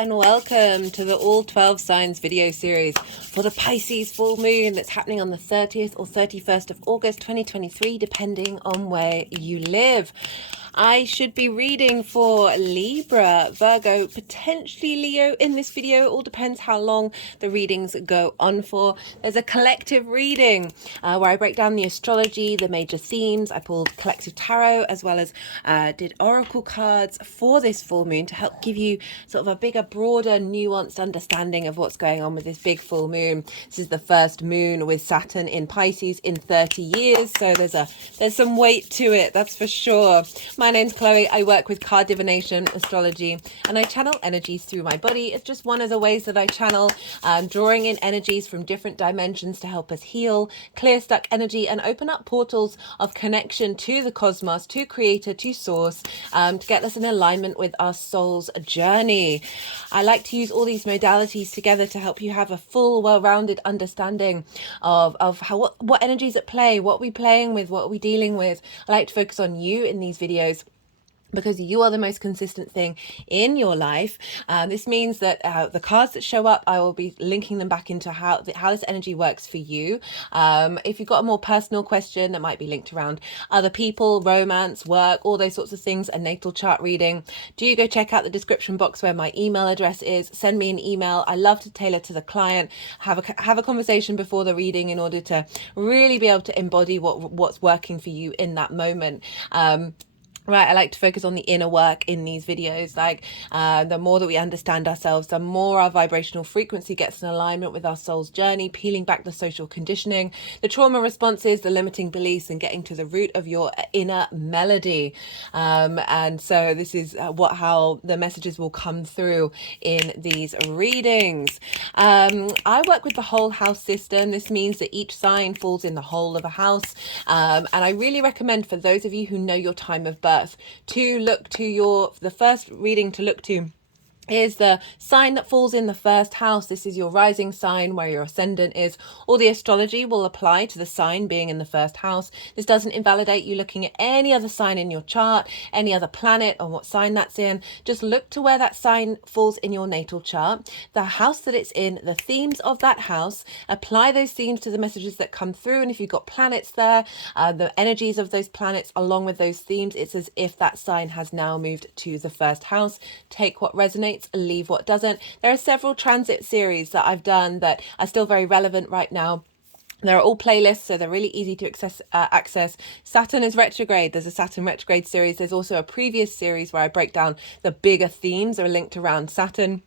and welcome to the All 12 Signs video series for the Pisces Full Moon that's happening on the 30th or 31st of August 2023, depending on where you live. I should be reading for Libra, Virgo, potentially Leo in this video. It all depends how long the readings go on for. There's a collective reading where I break down the astrology, the major themes. I pulled collective tarot as well as did oracle cards for this full moon to help give you sort of a bigger, broader, nuanced understanding of what's going on with this big full moon. This is the first moon with Saturn in Pisces in 30 years, so there's some weight to it, that's for sure. My name's Chloe. I work with card divination, astrology, and I channel energies through my body. It's just one of the ways that I channel, drawing in energies from different dimensions to help us heal, clear stuck energy, and open up portals of connection to the cosmos, to creator, to source, to get us in alignment with our soul's journey. I like to use all these modalities together to help you have a full, well-rounded understanding of how what energies at play, what we're playing with, what we're dealing with. I like to focus on you in these videos because you are the most consistent thing in your life. This means that the cards that show up, I will be linking them back into how this energy works for you. If you've got a more personal question that might be linked around other people, romance, work, all those sorts of things, a natal chart reading, do go check out the description box where my email address is. Send me an email. I love to tailor to the client, have a conversation before the reading in order to really be able to embody what's working for you in that moment. Right, I like to focus on the inner work in these videos. Like the more that we understand ourselves, the more our vibrational frequency gets in alignment with our soul's journey, peeling back the social conditioning, the trauma responses, the limiting beliefs, and getting to the root of your inner melody. And so this is how the messages will come through in these readings. I work with the whole house system. This means that each sign falls in the whole of a house. And I really recommend for those of you who know your time of birth to look to the first reading to look to is the sign that falls in the first house. This is your rising sign, where your ascendant is. All the astrology will apply to the sign being in the first house. This doesn't invalidate you looking at any other sign in your chart, any other planet, or what sign that's in. Just look to where that sign falls in your natal chart, the house that it's in, the themes of that house. Apply those themes to the messages that come through, and if you've got planets there, the energies of those planets along with those themes, it's as if that sign has now moved to the first house. Take what resonates, leave what doesn't. There are several transit series that I've done that are still very relevant right now. They're all playlists, so they're really easy to access. Saturn is retrograde. There's a Saturn retrograde series. There's also a previous series where I break down the bigger themes that are linked around Saturn,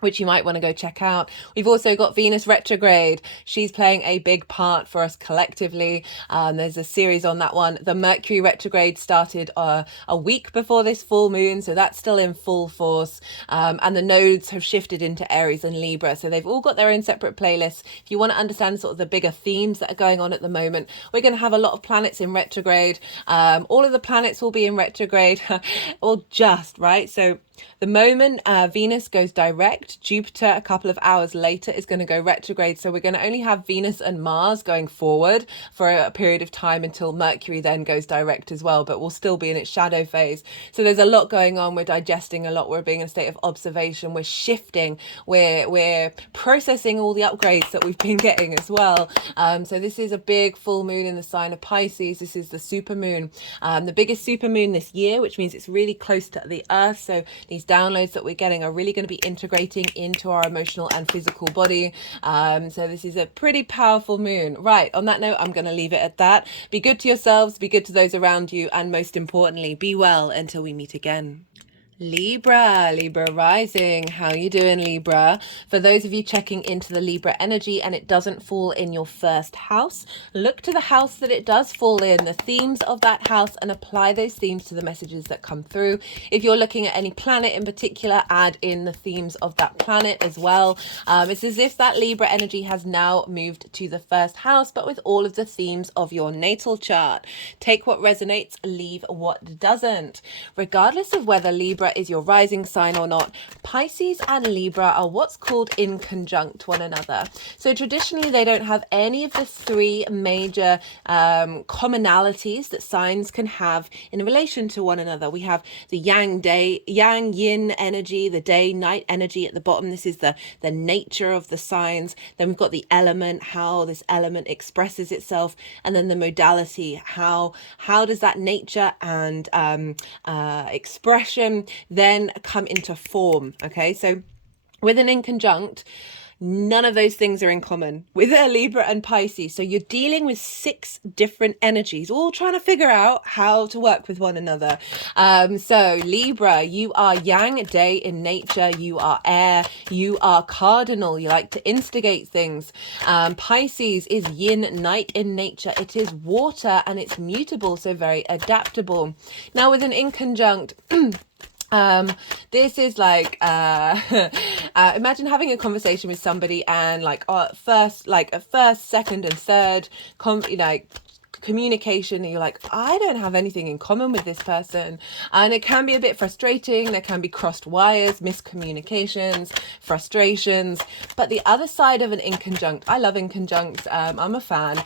which you might want to go check out. We've also got Venus retrograde. She's playing a big part for us collectively. There's a series on that one. The Mercury retrograde started a week before this full moon, so that's still in full force. And the nodes have shifted into Aries and Libra, so they've all got their own separate playlists. If you want to understand sort of the bigger themes that are going on at the moment, we're going to have a lot of planets in retrograde. All of the planets will be in retrograde, or just, right? So the moment Venus goes direct, Jupiter a couple of hours later is going to go retrograde. So we're going to only have Venus and Mars going forward for a period of time until Mercury then goes direct as well, but we'll still be in its shadow phase. So there's a lot going on. We're digesting a lot. We're being in a state of observation. We're shifting. We're processing all the upgrades that we've been getting as well. So this is a big full moon in the sign of Pisces. This is the super moon, the biggest super moon this year, which means it's really close to the earth. So these downloads that we're getting are really going to be integrating into our emotional and physical body. So this is a pretty powerful moon. Right, on that note, I'm going to leave it at that. Be good to yourselves, be good to those around you, and most importantly, be well until we meet again. Libra rising. How you doing, Libra? For those of you checking into the Libra energy and it doesn't fall in your first house, look to the house that it does fall in, the themes of that house, and apply those themes to the messages that come through. If you're looking at any planet in particular, add in the themes of that planet as well. It's as if that Libra energy has now moved to the first house, but with all of the themes of your natal chart. Take what resonates, leave what doesn't. Regardless of whether Libra is your rising sign or not, Pisces and Libra are what's called in conjunct one another. So traditionally, they don't have any of the three major commonalities that signs can have in relation to one another. We have the yang yin energy, the day night energy at the bottom. This is the nature of the signs. Then we've got the element, how this element expresses itself, and then the modality, how does that nature and expression then come into form. Okay, so with an inconjunct, none of those things are in common with a Libra and Pisces. So you're dealing with 6 different energies, all trying to figure out how to work with one another. So Libra, you are yang, day in nature. You are air. You are cardinal. You like to instigate things. Pisces is yin, night in nature. It is water and it's mutable, so very adaptable. Now with an inconjunct, this is like imagine having a conversation with somebody and like first, second and third communication, and you're like, I don't have anything in common with this person, and it can be a bit frustrating. There can be crossed wires, miscommunications, frustrations. But the other side of an inconjunct, I love inconjuncts, I'm a fan,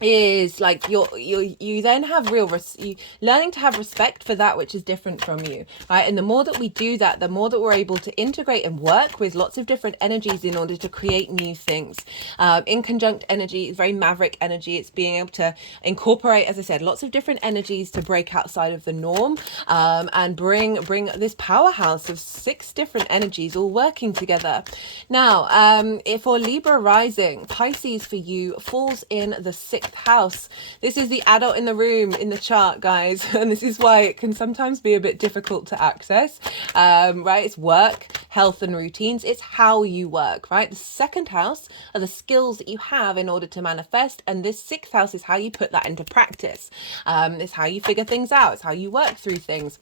is like you then have learning to have respect for that which is different from you, right? And the more that we do that, the more that we're able to integrate and work with lots of different energies in order to create new things. Inconjunct energy is very maverick energy. It's being able to incorporate, as I said, lots of different energies to break outside of the norm, and bring this powerhouse of 6 different energies all working together. Now, if for Libra rising, Pisces for you falls in the 6th house. This is the adult in the room in the chart, guys, and this is why it can sometimes be a bit difficult to access, right? It's work, health and routines. It's how you work, right? The 2nd house are the skills that you have in order to manifest, and this 6th house is how you put that into practice. It's how you figure things out. It's how you work through things.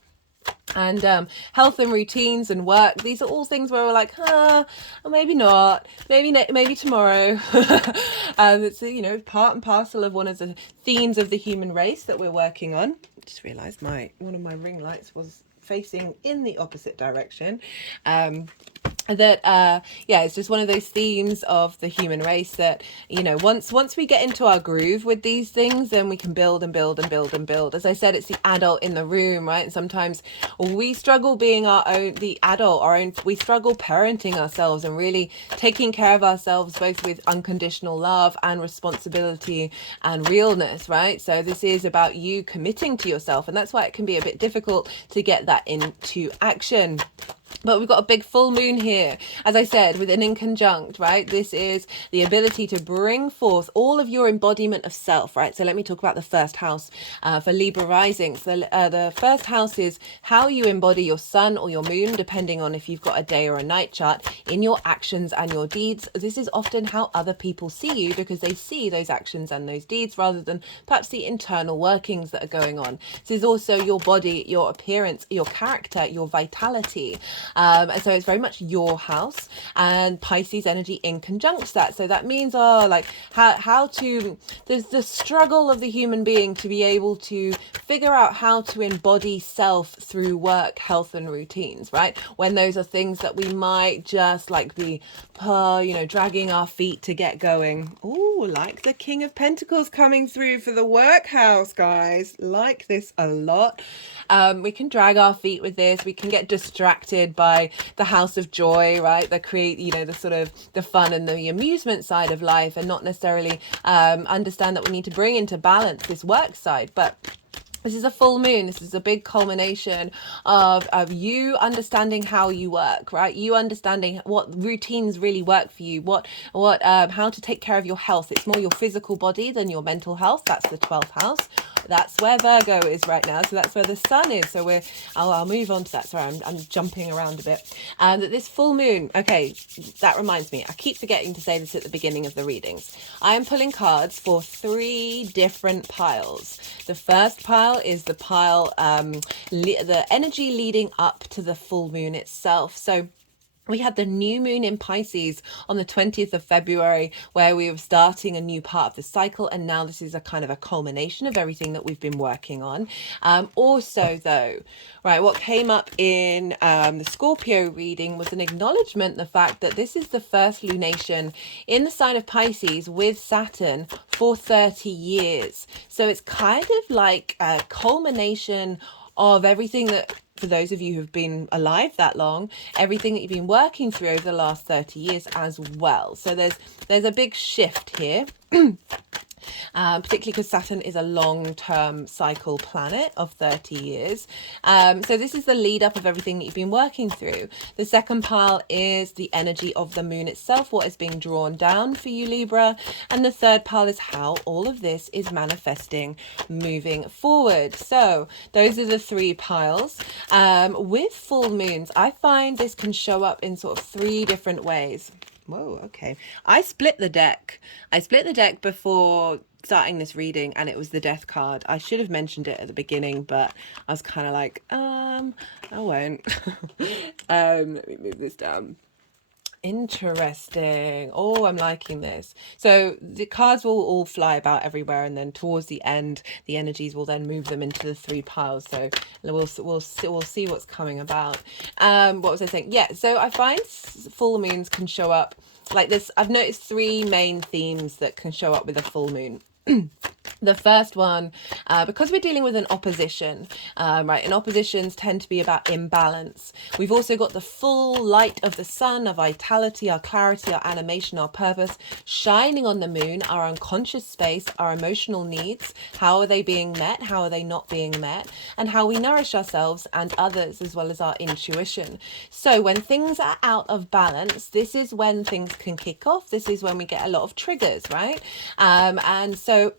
And health and routines and work, these are all things where we're like, maybe not, maybe tomorrow. It's part and parcel of one of the themes of the human race that we're working on. I just realized one of my ring lights was facing in the opposite direction. It's just one of those themes of the human race that, once we get into our groove with these things, then we can build and build and build and build. As I said, it's the adult in the room, right? And sometimes we struggle being we struggle parenting ourselves and really taking care of ourselves, both with unconditional love and responsibility and realness, right? So this is about you committing to yourself, and that's why it can be a bit difficult to get that into action. But we've got a big full moon here, as I said, with an inconjunct, right? This is the ability to bring forth all of your embodiment of self, right? So let me talk about the 1st house for Libra rising. So the 1st house is how you embody your sun or your moon, depending on if you've got a day or a night chart, in your actions and your deeds. This is often how other people see you, because they see those actions and those deeds rather than perhaps the internal workings that are going on. This is also your body, your appearance, your character, your vitality. And so it's very much your house, and Pisces energy in conjunct that. So that means how to, there's the struggle of the human being to be able to figure out how to embody self through work, health and routines, right? When those are things that we might just be dragging our feet to get going. Oh, like the King of Pentacles coming through for the work house, guys. Like this a lot. We can drag our feet with this. We can get distracted by the house of joy, right? The sort of the fun and the amusement side of life, and not necessarily understand that we need to bring into balance this work side. But this is a full moon. This is a big culmination of you understanding how you work, right? You understanding what routines really work for you, how to take care of your health. It's more your physical body than your mental health. That's the 12th house. That's where Virgo is right now. So that's where the sun is. So I'll move on to that. Sorry, I'm jumping around a bit. And this full moon, okay, that reminds me. I keep forgetting to say this at the beginning of the readings. I am pulling cards for 3 different piles. The first pile is the pile, the energy leading up to the full moon itself. So we had the new moon in Pisces on the 20th of February, where we were starting a new part of the cycle. And now this is a kind of a culmination of everything that we've been working on. Also, though, right, what came up in the Scorpio reading was an acknowledgement, the fact that this is the first lunation in the sign of Pisces with Saturn for 30 years. So it's kind of like a culmination of everything that, for those of you who've been alive that long, everything that you've been working through over the last 30 years as well. So there's a big shift here. Particularly because Saturn is a long-term cycle planet of 30 years. So this is the lead up of everything that you've been working through. The second pile is the energy of the moon itself, what is being drawn down for you, Libra. And the third pile is how all of this is manifesting moving forward. So those are the three piles. With full moons, I find this can show up in sort of three different ways. Whoa, okay. I split the deck. I split the deck before starting this reading, and it was the death card. I should have mentioned it at the beginning, but I was kind of like, I won't. Let me move this down. Interesting. Oh, I'm liking this. So the cards will all fly about everywhere, and then towards the end, the energies will then move them into the three piles. So we'll see what's coming about. What was I saying? Yeah. So I find full moons can show up like this. I've noticed three main themes that can show up with a full moon. The first one, because we're dealing with an opposition, right, and oppositions tend to be about imbalance. We've also got the full light of the sun, our vitality, our clarity, our animation, our purpose, shining on the moon, our unconscious space, our emotional needs. How are they being met? How are they not being met? And how we nourish ourselves and others, as well as our intuition. So when things are out of balance, this is when things can kick off. This is when we get a lot of triggers, right? And so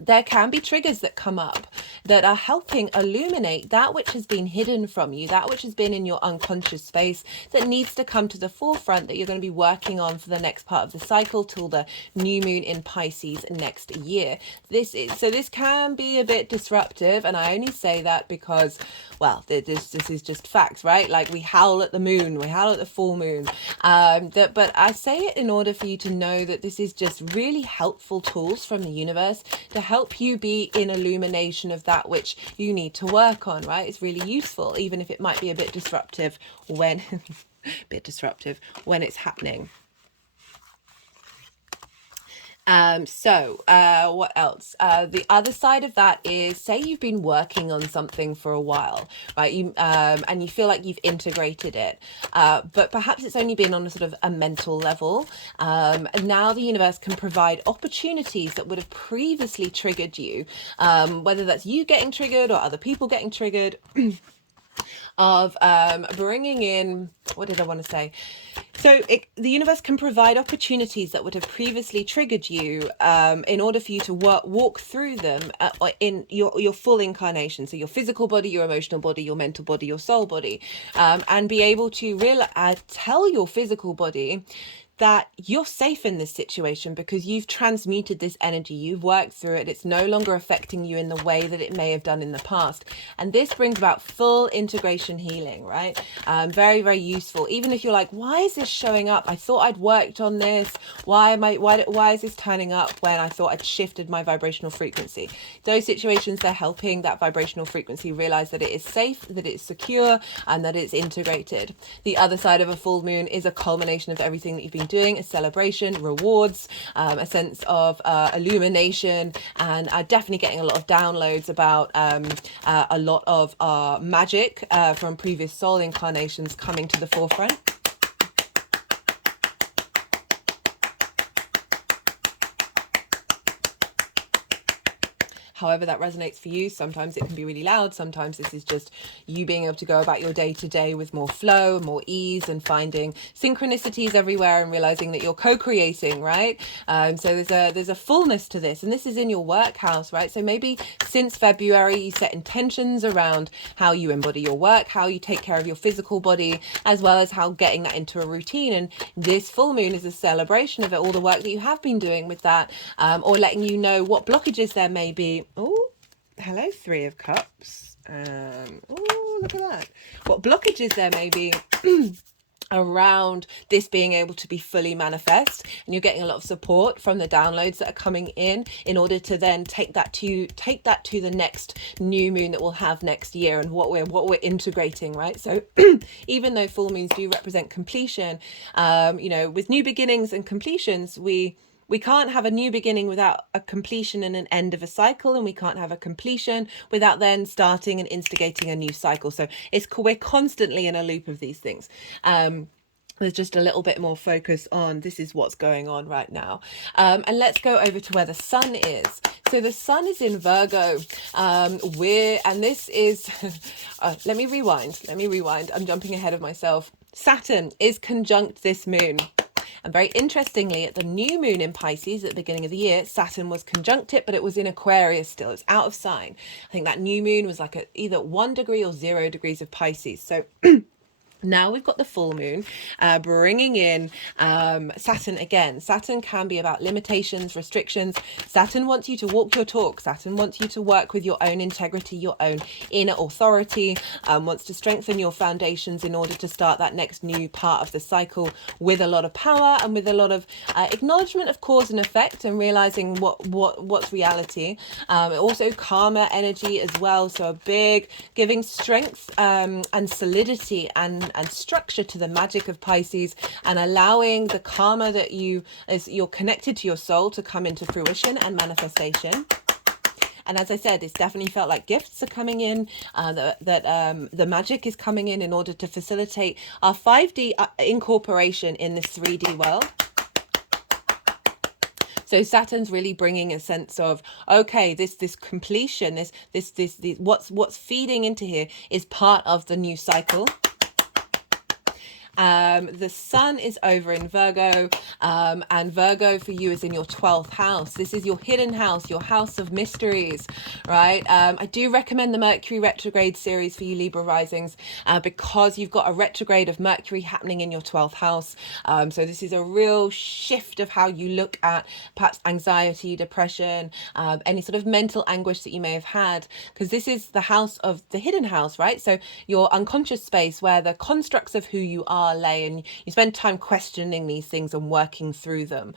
there can be triggers that come up that are helping illuminate that which has been hidden from you, that which has been in your unconscious space that needs to come to the forefront, that you're going to be working on for the next part of the cycle till the new moon in Pisces next year. This can be a bit disruptive, and I only say that because, well, this is just facts, right? Like, we howl at the moon, we howl at the full moon. But I say it in order for you to know that this is just really helpful tools from the universe to help you be in illumination of that which you need to work on, right? It's really useful, even if it might be a bit disruptive when it's happening. What else? The other side of that is, say you've been working on something for a while, right? And you feel like you've integrated it, but perhaps it's only been on a sort of a mental level. Now the universe can provide opportunities that would have previously triggered you, whether that's you getting triggered or other people getting triggered, of bringing in, what did I want to say? So the universe can provide opportunities that would have previously triggered you, in order for you to walk through them in your full incarnation. So your physical body, your emotional body, your mental body, your soul body, and be able to tell your physical body that you're safe in this situation because you've transmuted this energy, you've worked through it, it's no longer affecting you in the way that it may have done in the past. And this brings about full integration healing, right? Very, very useful. Even if you're like, why is this showing up? I thought I'd worked on this. Why is this turning up when I thought I'd shifted my vibrational frequency? Those situations, they're helping that vibrational frequency realize that it is safe, that it's secure, and that it's integrated. The other side of a full moon is a culmination of everything that you've been doing, a celebration, rewards, a sense of illumination, and definitely getting a lot of downloads about a lot of our magic from previous soul incarnations coming to the forefront. However that resonates for you. Sometimes it can be really loud. Sometimes this is just you being able to go about your day to day with more flow, more ease, and finding synchronicities everywhere and realizing that you're co-creating, right? So there's a fullness to this, and this is in your work house, right? So maybe since February you set intentions around how you embody your work, how you take care of your physical body, as well as how getting that into a routine. And this full moon is a celebration of it, all the work that you have been doing with that, or letting you know what blockages there may be. Oh, hello, Three of Cups. Oh, look at that. What blockages there may be around this being able to be fully manifest, and you're getting a lot of support from the downloads that are coming in order to then take that to the next new moon that we'll have next year, and what we're integrating, right? So even though full moons do represent completion, you know, with new beginnings and completions, we can't have a new beginning without a completion and an end of a cycle, and we can't have a completion without then starting and instigating a new cycle. So we're constantly in a loop of these things. There's just a little bit more focus on this is what's going on right now. And let's go over to where the sun is. So the sun is in Virgo. And this is, let me rewind. I'm jumping ahead of myself. Saturn is conjunct this moon. And very interestingly, at the new moon in Pisces at the beginning of the year, Saturn was conjunct it, but it was in Aquarius still. It's out of sign. I think that new moon was like either 1 degree or 0 degrees of Pisces. So now we've got the full moon bringing in Saturn again. Saturn can be about limitations, restrictions. Saturn wants you to walk your talk. Saturn wants you to work with your own integrity, your own inner authority, wants to strengthen your foundations in order to start that next new part of the cycle with a lot of power and with a lot of acknowledgement of cause and effect, and realizing what's reality. Also karma energy as well. So a big giving strength and solidity and structure to the magic of Pisces, and allowing the karma that as you're connected to your soul to come into fruition and manifestation. And as I said, it's definitely felt like gifts are coming in, the magic is coming in order to facilitate our 5D incorporation in this 3D world. So Saturn's really bringing a sense of, okay, this completion, this what's feeding into here is part of the new cycle. The sun is over in Virgo, and Virgo for you is in your 12th house. This is your hidden house, your house of mysteries, right? I do recommend the Mercury retrograde series for you Libra risings, because you've got a retrograde of Mercury happening in your 12th house. So this is a real shift of how you look at perhaps anxiety, depression, any sort of mental anguish that you may have had, because this is the house of the hidden house, right? So your unconscious space where the constructs of who you are lay, and you spend time questioning these things and working through them.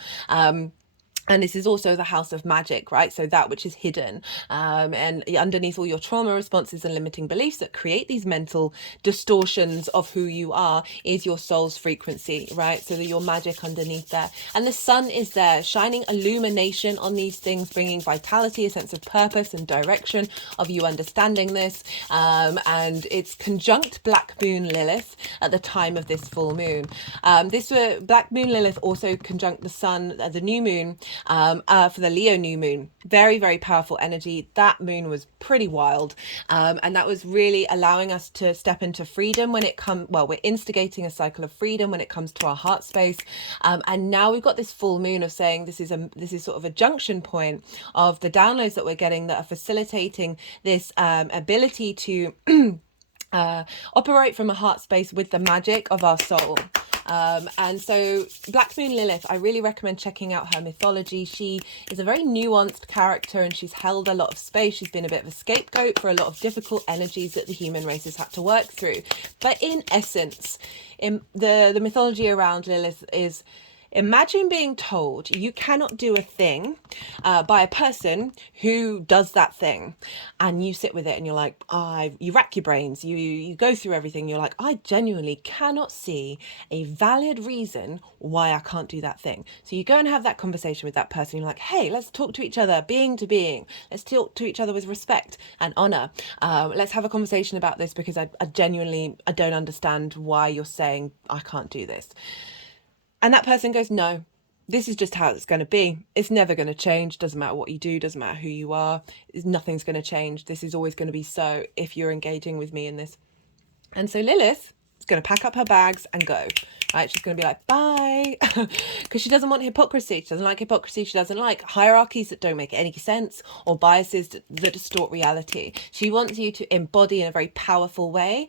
And this is also the house of magic, right? So that which is hidden, and underneath all your trauma responses and limiting beliefs that create these mental distortions of who you are is your soul's frequency, right? So that your magic underneath there. And the sun is there, shining illumination on these things, bringing vitality, a sense of purpose and direction of you understanding this. And it's conjunct Black Moon Lilith at the time of this full moon. Black Moon Lilith also conjunct the sun at the new moon, for the Leo new moon. Very, very powerful energy. That moon was pretty wild. And that was really allowing us to step into freedom when it comes, well, we're instigating a cycle of freedom when it comes to our heart space. And now we've got this full moon of saying this is sort of a junction point of the downloads that we're getting that are facilitating this ability to operate from a heart space with the magic of our soul. And so Black Moon Lilith, I really recommend checking out her mythology. She is a very nuanced character, and she's held a lot of space. She's been a bit of a scapegoat for a lot of difficult energies that the human race has had to work through. But in essence, the mythology around Lilith is, imagine being told you cannot do a thing by a person who does that thing, and you sit with it and you're like, you rack your brains, you go through everything, you're like, I genuinely cannot see a valid reason why I can't do that thing. So you go and have that conversation with that person. You're like, hey, let's talk to each other being to being, let's talk to each other with respect and honor. Let's have a conversation about this, because I genuinely don't understand why you're saying I can't do this. And that person goes, no, this is just how it's going to be. It's never going to change. Doesn't matter what you do. Doesn't matter who you are. Nothing's going to change. This is always going to be so if you're engaging with me in this. And so Lilith is going to pack up her bags and go. Right? She's going to be like, bye. Because she doesn't want hypocrisy. She doesn't like hypocrisy. She doesn't like hierarchies that don't make any sense, or biases that distort reality. She wants you to embody in a very powerful way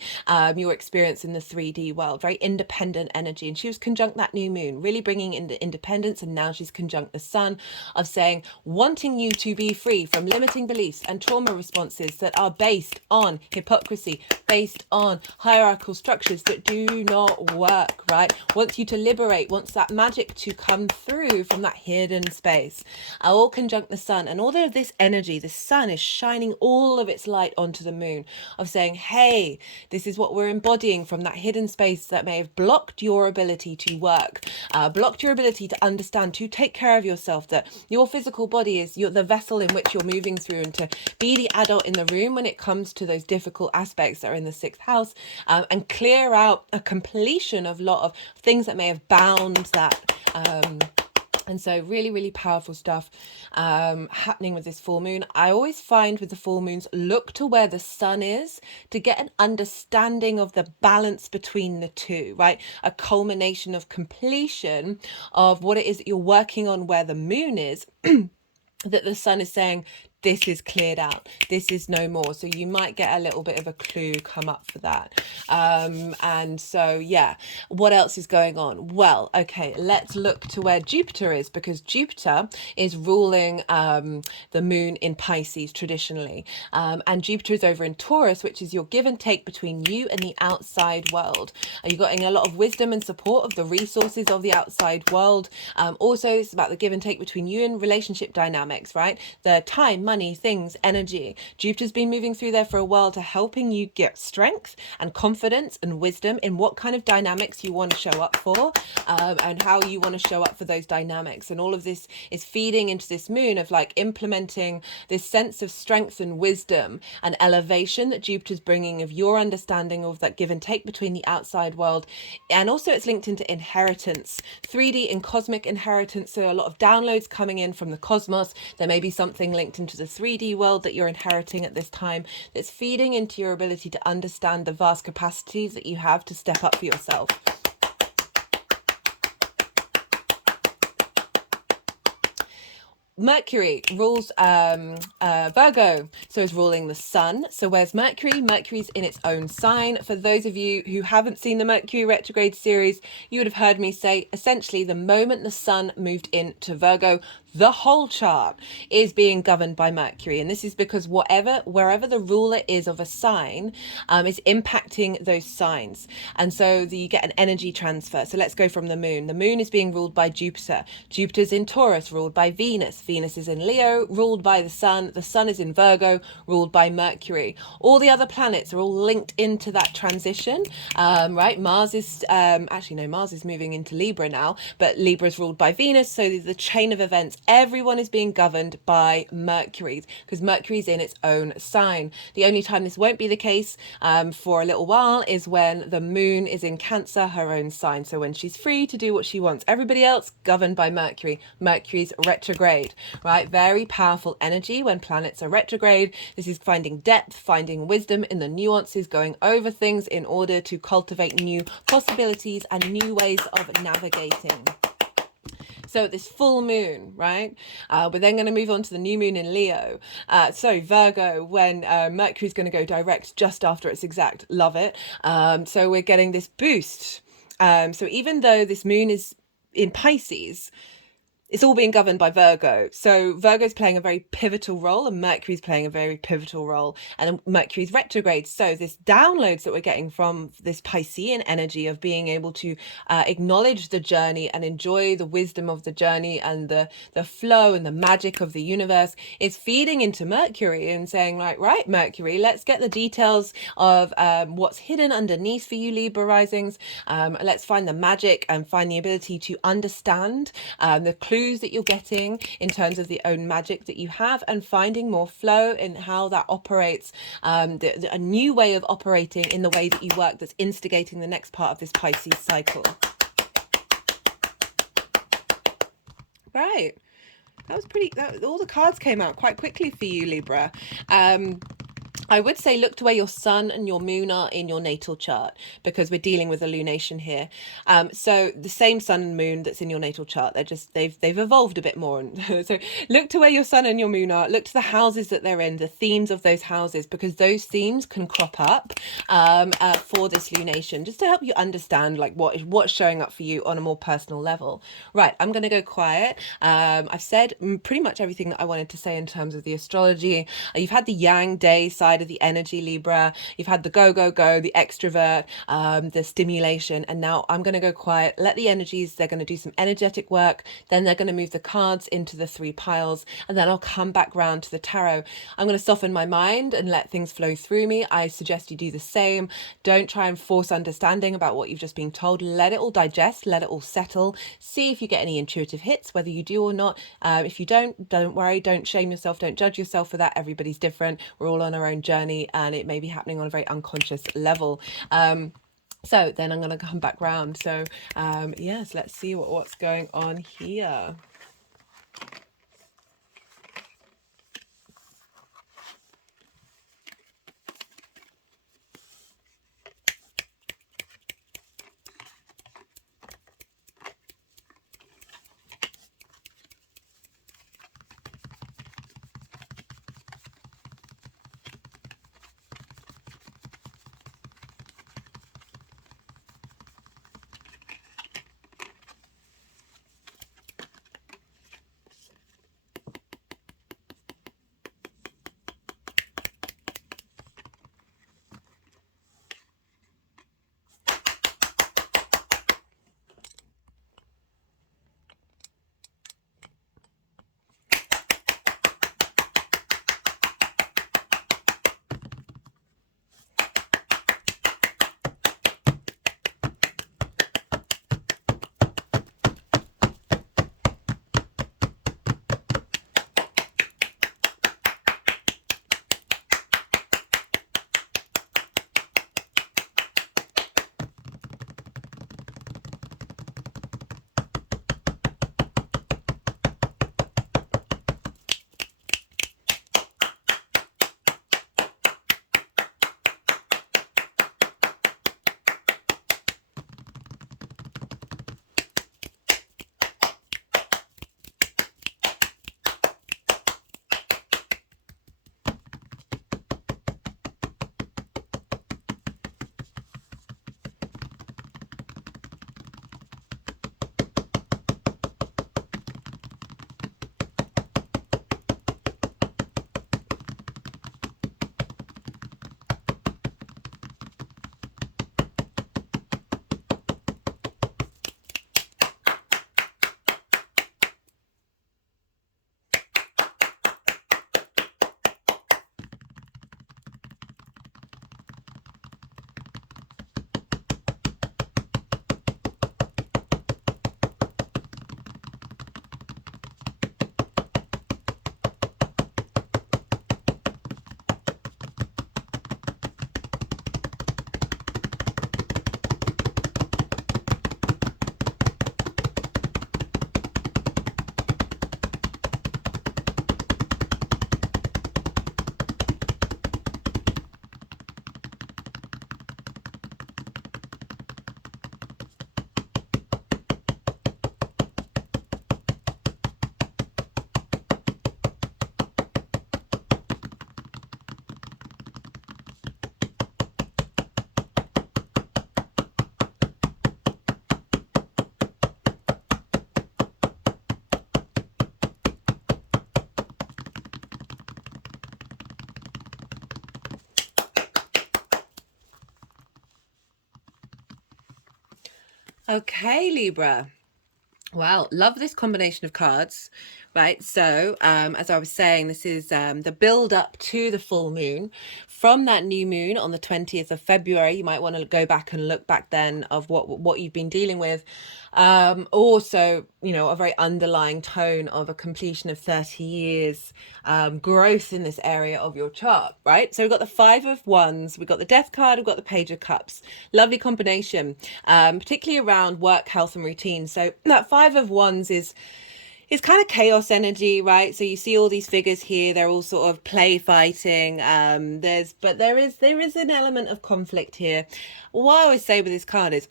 your experience in the 3D world, very independent energy. And she was conjunct that new moon, really bringing in the independence. And now she's conjunct the sun, of saying, wanting you to be free from limiting beliefs and trauma responses that are based on hypocrisy, based on hierarchical structures practices that do not work, right? Wants you to liberate, wants that magic to come through from that hidden space. All conjunct the sun, and all of this energy, the sun is shining all of its light onto the moon, of saying, hey, this is what we're embodying from that hidden space that may have blocked your ability to work, blocked your ability to understand, to take care of yourself, that your physical body is the vessel in which you're moving through, and to be the adult in the room when it comes to those difficult aspects that are in the sixth house, and clear out a completion of a lot of things that may have bound that. And so really, really powerful stuff happening with this full moon. I always find with the full moons, look to where the sun is to get an understanding of the balance between the two, right? A culmination of completion of what it is that you're working on where the moon is, that the sun is saying, this is cleared out, this is no more. So you might get a little bit of a clue come up for that. And so, yeah, what else is going on? Well, okay, let's look to where Jupiter is, because Jupiter is ruling the moon in Pisces traditionally. And Jupiter is over in Taurus, which is your give and take between you and the outside world. You're getting a lot of wisdom and support of the resources of the outside world. Also, it's about the give and take between you and relationship dynamics, right? The time, money, things, energy. Jupiter's been moving through there for a while to helping you get strength and confidence and wisdom in what kind of dynamics you want to show up for, and how you want to show up for those dynamics. And all of this is feeding into this moon of like implementing this sense of strength and wisdom and elevation that Jupiter's bringing, of your understanding of that give and take between the outside world. And also it's linked into inheritance, 3D and cosmic inheritance. So a lot of downloads coming in from the cosmos. There may be something linked into the 3D world that you're inheriting at this time, that's feeding into your ability to understand the vast capacities that you have to step up for yourself. Mercury rules Virgo, so is ruling the sun. So where's Mercury? Mercury's in its own sign. For those of you who haven't seen the Mercury retrograde series, you would have heard me say essentially the moment the sun moved into Virgo, the whole chart is being governed by Mercury. And this is because wherever the ruler is of a sign is impacting those signs. And so you get an energy transfer. So let's go from the moon. The moon is being ruled by Jupiter. Jupiter's in Taurus, ruled by Venus. Venus is in Leo, ruled by the sun. The sun is in Virgo, ruled by Mercury. All the other planets are all linked into that transition, right? Mars is, Mars is moving into Libra now, but Libra is ruled by Venus. So the chain of events, everyone is being governed by Mercury, because Mercury's in its own sign. The only time this won't be the case for a little while is when the moon is in Cancer, her own sign. So when she's free to do what she wants. Everybody else governed by Mercury. Mercury's retrograde, right? Very powerful energy when planets are retrograde. This is finding depth, finding wisdom in the nuances, going over things in order to cultivate new possibilities and new ways of navigating. So this full moon, right? We're then going to move on to the new moon in Leo. Virgo, when Mercury's going to go direct just after its exact. Love it. So we're getting this boost. So even though this moon is in Pisces, it's all being governed by Virgo. So Virgo's playing a very pivotal role and Mercury's playing a very pivotal role, and Mercury's retrograde. So this downloads that we're getting from this Piscean energy of being able to acknowledge the journey and enjoy the wisdom of the journey and the flow and the magic of the universe is feeding into Mercury and saying like, right, Mercury, let's get the details of what's hidden underneath for you Libra risings. Let's find the magic and find the ability to understand the clues that you're getting in terms of the own magic that you have, and finding more flow in how that operates, a new way of operating in the way that you work that's instigating the next part of this Pisces cycle. Right, that was pretty, all the cards came out quite quickly for you Libra. I would say look to where your sun and your moon are in your natal chart, because we're dealing with a lunation here. So the same sun and moon that's in your natal chart, they've evolved a bit more. So look to where your sun and your moon are, look to the houses that they're in, the themes of those houses, because those themes can crop up for this lunation, just to help you understand like what's showing up for you on a more personal level. Right, I'm going to go quiet. I've said pretty much everything that I wanted to say in terms of the astrology. You've had the yang day side side of the energy, Libra. You've had the go, go, go, the extrovert, the stimulation, and now I'm going to go quiet, let the energies, they're going to do some energetic work, then they're going to move the cards into the 3 piles, and then I'll come back round to the tarot. I'm going to soften my mind and let things flow through me. I suggest you do the same. Don't try and force understanding about what you've just been told. Let it all digest, let it all settle. See if you get any intuitive hits, whether you do or not. If you don't worry, don't shame yourself, don't judge yourself for that. Everybody's different. We're all on our own journey, and it may be happening on a very unconscious level. So then I'm going to come back round. So yes, let's see what's going on here. Okay, Libra. Wow, love this combination of cards, right? So, as I was saying, this is the build up to the full moon. From that new moon on the 20th of February, you might want to go back and look back then of what you've been dealing with. Also, you know, a very underlying tone of a completion of 30 years growth in this area of your chart, right? So we've got the 5 of Wands, we've got the Death card, we've got the Page of Cups. Lovely combination, particularly around work, health, and routine. So that 5 of Wands is kind of chaos energy, right? So you see all these figures here, they're all sort of play fighting. There is an element of conflict here. What I always say with this card is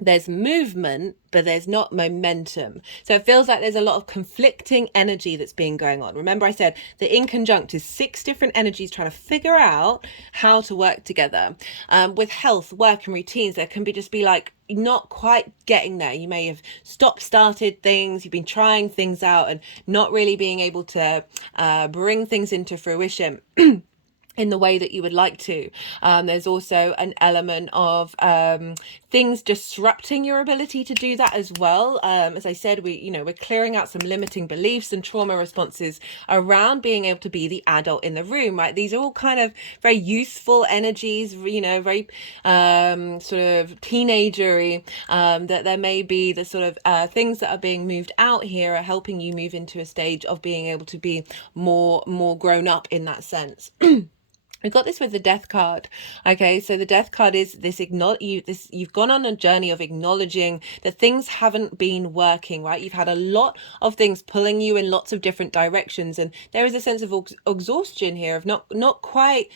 there's movement, but there's not momentum. So it feels like there's a lot of conflicting energy that's being going on. Remember I said the inconjunct is 6 different energies trying to figure out how to work together. With health, work, and routines, there can just be like not quite getting there. You may have started things, you've been trying things out and not really being able to bring things into fruition. in the way that you would like to. There's also an element of things disrupting your ability to do that as well. As I said, we're clearing out some limiting beliefs and trauma responses around being able to be the adult in the room, right? These are all kind of very useful energies, very sort of teenagery, that there may be the sort of things that are being moved out here are helping you move into a stage of being able to be more grown up in that sense. We've got this with the death card. Okay, so the death card is this you've gone on a journey of acknowledging that things haven't been working, right? You've had a lot of things pulling you in lots of different directions, and there is a sense of exhaustion here of not quite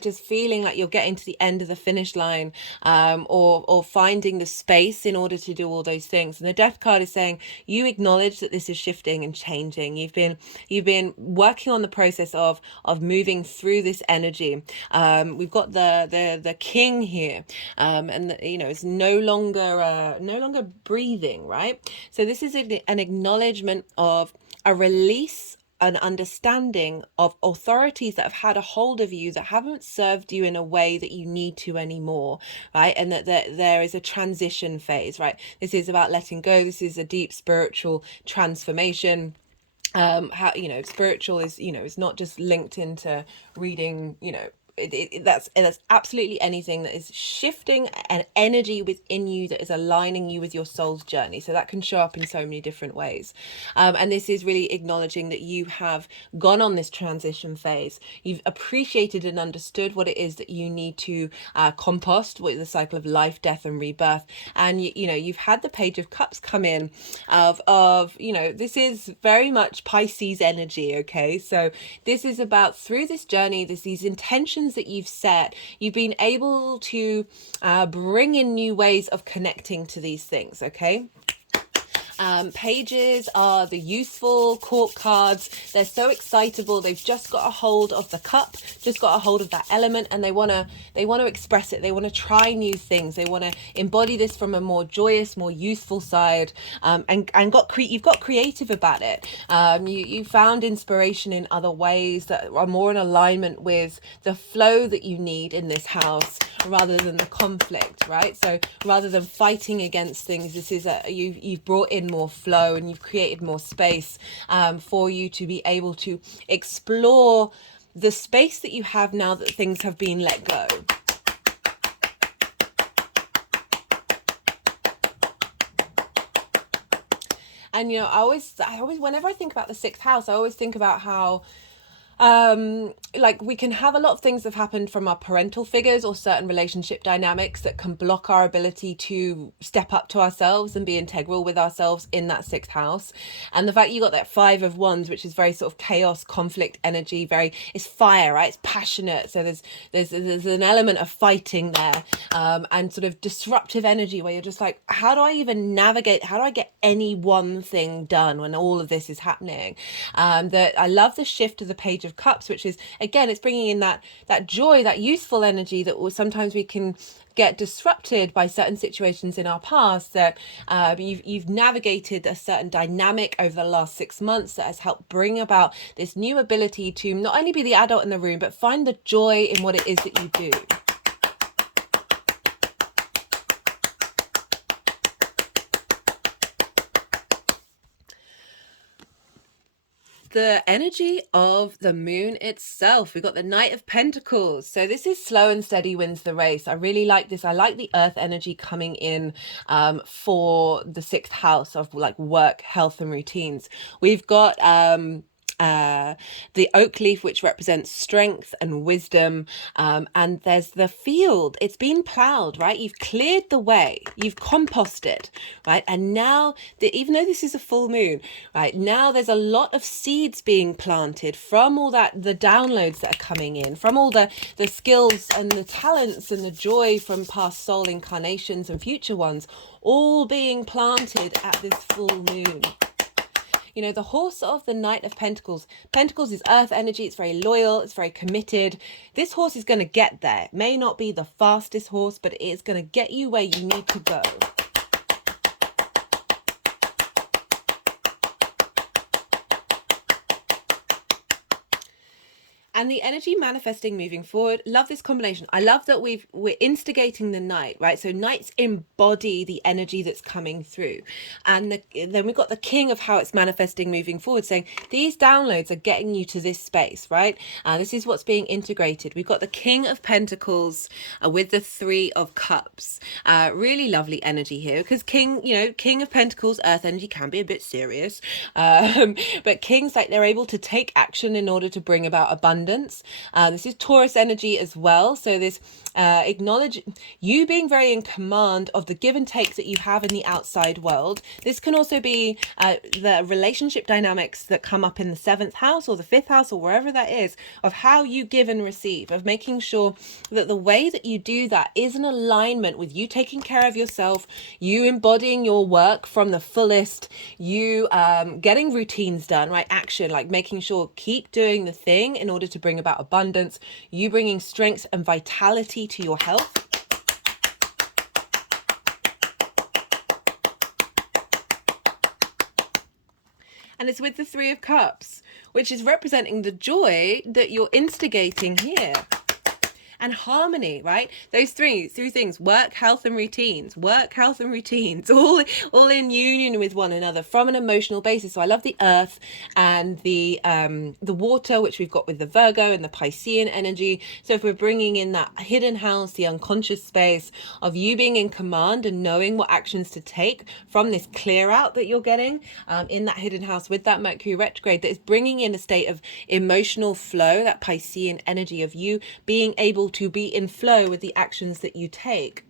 just feeling like you're getting to the end of the finish line, or finding the space in order to do all those things. And the death card is saying you acknowledge that this is shifting and changing. You've been working on the process of moving through this energy. We've got the king here, and it's no longer breathing, right? So this is an acknowledgement of a release, an understanding of authorities that have had a hold of you that haven't served you in a way that you need to anymore, right? And that there is a transition phase, right? This is about letting go. This is a deep spiritual transformation. How spiritual is not just linked into reading, that's absolutely anything that is shifting an energy within you that is aligning you with your soul's journey. So that can show up in so many different ways, and this is really acknowledging that you have gone on this transition phase. You've appreciated and understood what it is that you need to compost with the cycle of life, death, and rebirth. And you've had the Page of Cups come in of this is very much Pisces energy. Okay, so this is about, through this journey, these intentions that you've set, you've been able to bring in new ways of connecting to these things. Okay. Pages are the useful court cards. They're so excitable. They've just got a hold of the cup, just got a hold of that element, and they want to express it. They want to try new things. They want to embody this from a more joyous, more youthful side, and you've got creative about it. You found inspiration in other ways that are more in alignment with the flow that you need in this house, rather than the conflict, right? So rather than fighting against things, this is you've brought in more flow, and you've created more space for you to be able to explore the space that you have now that things have been let go. And I always whenever I think about the sixth house, I always think about how we can have a lot of things that have happened from our parental figures or certain relationship dynamics that can block our ability to step up to ourselves and be integral with ourselves in that sixth house. And the fact you got that 5 of Wands, which is very sort of chaos, conflict energy, it's fire, right? It's passionate. So there's an element of fighting there, and sort of disruptive energy where you're just like, how do I even navigate? How do I get any one thing done when all of this is happening? That I love the shift of the Page of Cups, which is, again, it's bringing in that joy, that youthful energy that sometimes we can get disrupted by certain situations in our past, that you've navigated a certain dynamic over the last 6 months that has helped bring about this new ability to not only be the adult in the room, but find the joy in what it is that you do. The energy of the moon itself. We've got the Knight of Pentacles. So this is slow and steady wins the race. I really like this. I like the earth energy coming in for the 6th house of work, health, and routines. We've got the oak leaf, which represents strength and wisdom, and there's the field. It's been plowed, right? You've cleared the way, you've composted, right? And now, even though this is a full moon, right, now there's a lot of seeds being planted from all the downloads that are coming in, from all the skills and the talents and the joy from past soul incarnations and future ones, all being planted at this full moon. The horse of the Knight of Pentacles. Pentacles is earth energy. It's very loyal. It's very committed. This horse is going to get there. It may not be the fastest horse, but it is going to get you where you need to go. And the energy manifesting moving forward, love this combination. I love that we're instigating the night, right? So nights embody the energy that's coming through. And then we've got the king of how it's manifesting moving forward, saying these downloads are getting you to this space, right? This is what's being integrated. We've got the king of pentacles with the three of cups. Really lovely energy here, because king, king of pentacles, earth energy, can be a bit serious. But kings, like, they're able to take action in order to bring about abundance. This is Taurus energy as well. So this acknowledge you being very in command of the give and take that you have in the outside world. This can also be the relationship dynamics that come up in the 7th house or the 5th house or wherever that is, of how you give and receive, of making sure that the way that you do that is in alignment with you taking care of yourself, you embodying your work from the fullest, you getting routines done, right? Action, like making sure keep doing the thing in order to bring about abundance, you bringing strength and vitality to your health. And it's with the 3 of cups, which is representing the joy that you're instigating here. And harmony, right? Those three things: work, health, and routines. Work, health, and routines, all in union with one another from an emotional basis. So I love the earth and the water, which we've got with the Virgo and the Piscean energy. So if we're bringing in that hidden house, the unconscious space of you being in command and knowing what actions to take from this clear out that you're getting in that hidden house with that Mercury retrograde, that is bringing in a state of emotional flow, that Piscean energy of you being able to be in flow with the actions that you take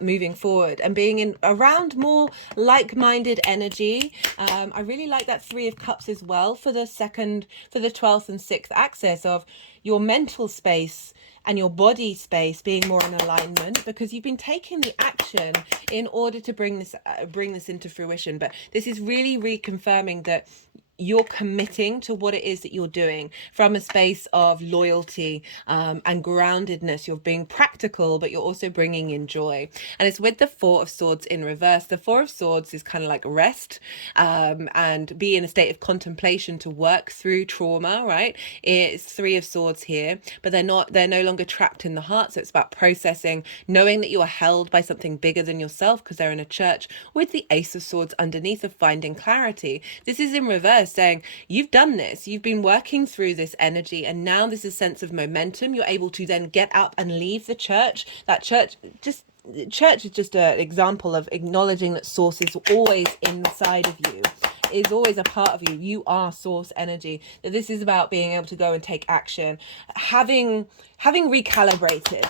moving forward, and being in around more like-minded energy. I really like that 3 of cups as well for the 12th and 6th axis of your mental space and your body space being more in alignment, because you've been taking the action in order to bring this into fruition. But this is really reconfirming that you're committing to what it is that you're doing from a space of loyalty and groundedness. You're being practical, but you're also bringing in joy. And it's with the 4 of swords in reverse. The 4 of swords is kind of like rest and be in a state of contemplation to work through trauma, right? It's 3 of swords here, but they're no longer trapped in the heart. So it's about processing, knowing that you are held by something bigger than yourself, because they're in a church with the Ace of Swords underneath, of finding clarity. This is in reverse, saying you've done this, you've been working through this energy, and now there's a sense of momentum. You're able to then get up and leave the church. That church is just an example of acknowledging that source is always inside of you, is always a part of you. You are source energy. That this is about being able to go and take action, having recalibrated.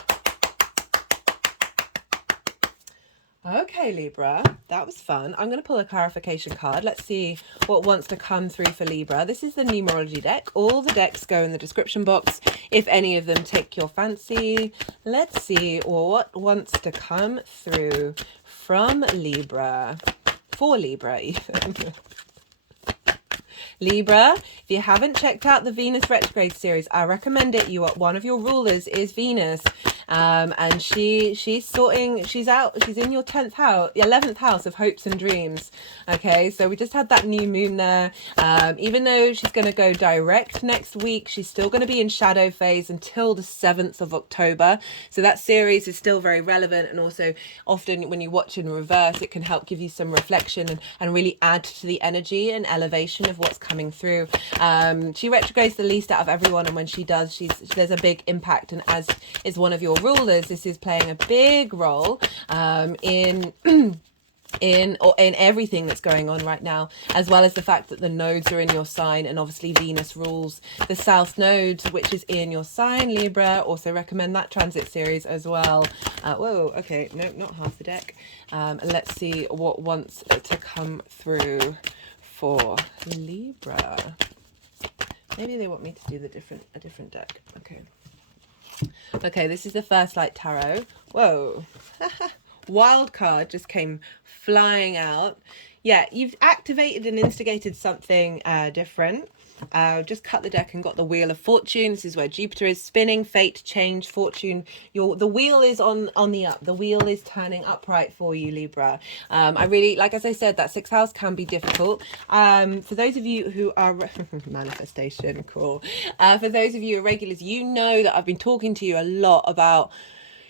Okay, Libra, that was fun. I'm going to pull a clarification card. Let's see what wants to come through for Libra. This is the numerology deck. All the decks go in the description box if any of them take your fancy. Let's see what wants to come through from Libra. For Libra, even. Libra, if you haven't checked out the Venus retrograde series, I recommend it. One of your rulers is Venus. And she's in your 10th house, 11th house of hopes and dreams. Okay, so we just had that new moon there. Even though she's going to go direct next week, she's still going to be in shadow phase until the 7th of October. So that series is still very relevant, and also often when you watch in reverse, it can help give you some reflection and really add to the energy and elevation of what's coming through. She retrogrades the least out of everyone, and when she does, there's a big impact, and as is one of your rulers, this is playing a big role in everything that's going on right now, as well as the fact that the nodes are in your sign, and obviously Venus rules the south node, which is in your sign, Libra. Also recommend that transit series as well. Whoa, okay, no, not half the deck. Let's see what wants to come through for Libra. Maybe they want me to do a different deck. Okay, this is the First Light Tarot. Whoa. Wild card just came flying out. Yeah, you've activated and instigated something different. Just cut the deck and got the Wheel of Fortune. This is where Jupiter is spinning, fate, change, fortune. The wheel is on the up. The wheel is turning upright for you, Libra. I really, like, as I said, that sixth house can be difficult. For those of you who are manifestation, cool. For those of you who are regulars, you know that I've been talking to you a lot about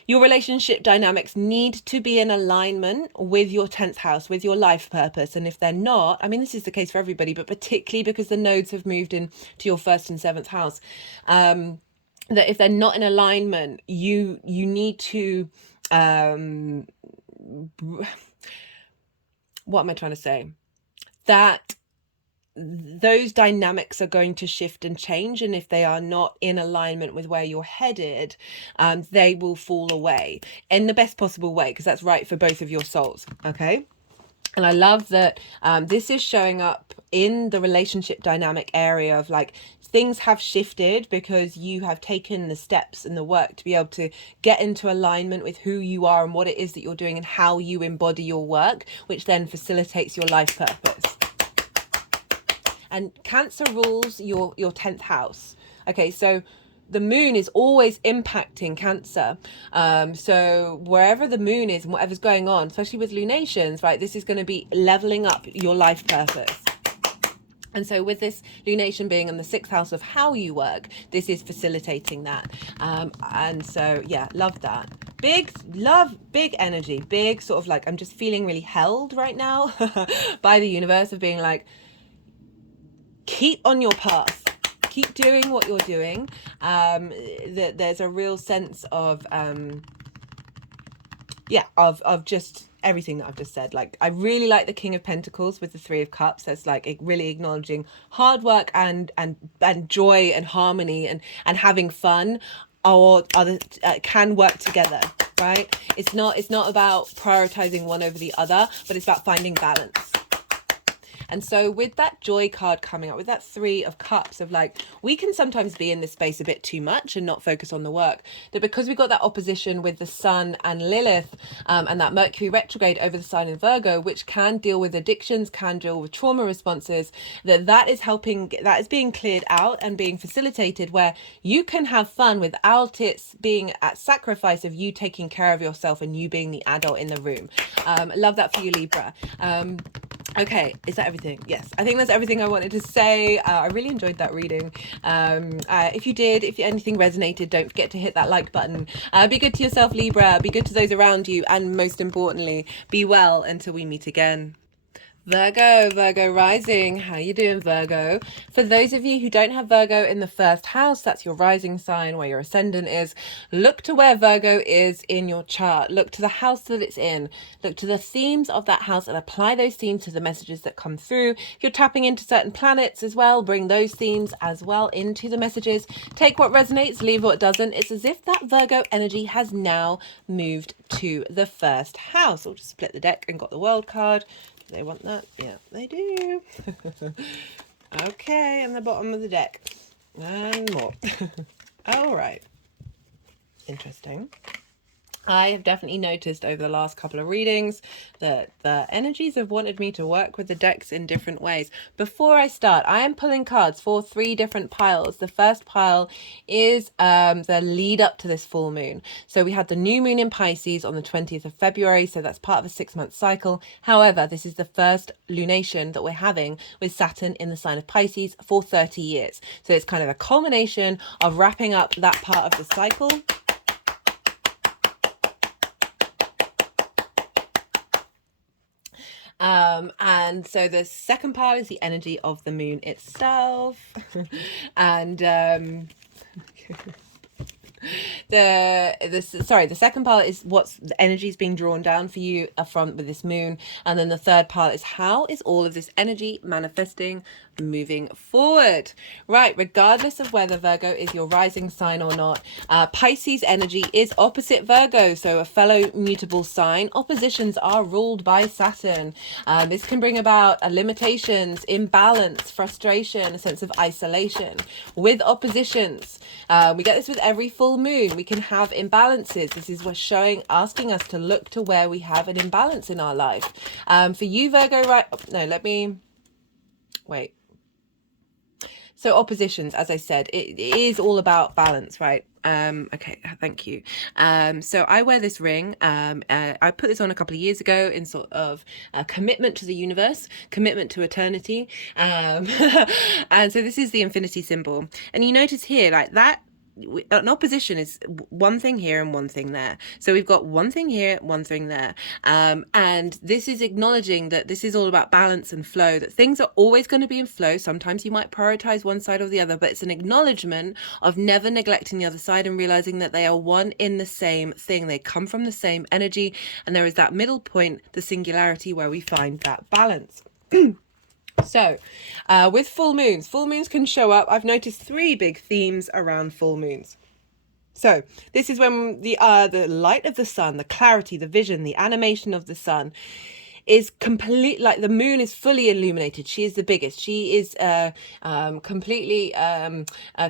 your relationship dynamics need to be in alignment with your 10th house, with your life purpose. And if they're not, I mean, this is the case for everybody, but particularly because the nodes have moved into your 1st and 7th house, that if they're not in alignment, you need to, what am I trying to say? That those dynamics are going to shift and change, and if they are not in alignment with where you're headed, they will fall away in the best possible way, because that's right for both of your souls. Okay. And I love that this is showing up in the relationship dynamic area of, like, things have shifted because you have taken the steps and the work to be able to get into alignment with who you are and what it is that you're doing and how you embody your work, which then facilitates your life purpose. And Cancer rules your 10th house. Okay, so the moon is always impacting Cancer. So wherever the moon is and whatever's going on, especially with lunations, right, this is going to be leveling up your life purpose. And so with this lunation being in the 6th house of how you work, this is facilitating that. And so, yeah, love that. Big energy, big sort of, like, I'm just feeling really held right now by the universe of being like, keep on your path, keep doing what you're doing. There's a real sense of of just everything that I've just said. Like, I really like the King of Pentacles with the Three of Cups. That's like really acknowledging hard work and joy and harmony and having fun can work together, right? It's not about prioritizing one over the other, but it's about finding balance. And so with that joy card coming up, with that Three of Cups of, like, we can sometimes be in this space a bit too much and not focus on the work. That because we've got that opposition with the Sun and Lilith, and that Mercury retrograde over the sign in Virgo, which can deal with addictions, can deal with trauma responses, that is being cleared out and being facilitated, where you can have fun without it being at sacrifice of you taking care of yourself and you being the adult in the room. Love that for you, Libra. Okay, is that everything? Yes, I think that's everything I wanted to say. I really enjoyed that reading. If anything resonated, don't forget to hit that like button. Be good to yourself, Libra. Be good to those around you. And most importantly, be well until we meet again. Virgo rising. How you doing, Virgo? For those of you who don't have Virgo in the 1st house, that's your rising sign, where your ascendant is. Look to where Virgo is in your chart. Look to the house that it's in. Look to the themes of that house and apply those themes to the messages that come through. If you're tapping into certain planets as well, bring those themes as well into the messages. Take what resonates, leave what doesn't. It's as if that Virgo energy has now moved to the 1st house. I'll just split the deck and got the World card. They want that? Yeah, they do. Okay, and the bottom of the deck. And more. All right. Interesting. I have definitely noticed over the last couple of readings that the energies have wanted me to work with the decks in different ways. Before I start, I am pulling cards for 3 different piles. The first pile is the lead up to this full moon. So we had the new moon in Pisces on the 20th of February. So that's part of a 6-month cycle. However, this is the first lunation that we're having with Saturn in the sign of Pisces for 30 years. So it's kind of a culmination of wrapping up that part of the cycle. And so the second part is the energy of the moon itself. And the second part is what's the energy is being drawn down for you from with this moon, and then the third part is how is all of this energy manifesting moving forward. Right, regardless of whether Virgo is your rising sign or not, Pisces energy is opposite Virgo, so a fellow mutable sign. Oppositions are ruled by Saturn. This can bring about limitations, imbalance, frustration, a sense of isolation. With oppositions, we get this with every full moon. We can have imbalances. This is what's asking us to look to where we have an imbalance in our life. For you, Virgo, right? No, let me wait. So oppositions, as I said, it is all about balance, right? Okay, thank you. So I wear this ring. I put this on a couple of years ago in sort of a commitment to the universe, commitment to eternity. And so this is the infinity symbol. And you notice here, like that, an opposition is one thing here and one thing there. So we've got one thing here, one thing there. And this is acknowledging that this is all about balance and flow, that things are always going to be in flow. Sometimes you might prioritize one side or the other, but it's an acknowledgement of never neglecting the other side and realizing that they are one in the same thing. They come from the same energy. And there is that middle point, the singularity, where we find that balance. So with full moons can show up. I've noticed 3 big themes around full moons. So this is when the light of the sun, the clarity, the vision, the animation of the sun is complete, like the moon is fully illuminated. She is the biggest. She is completely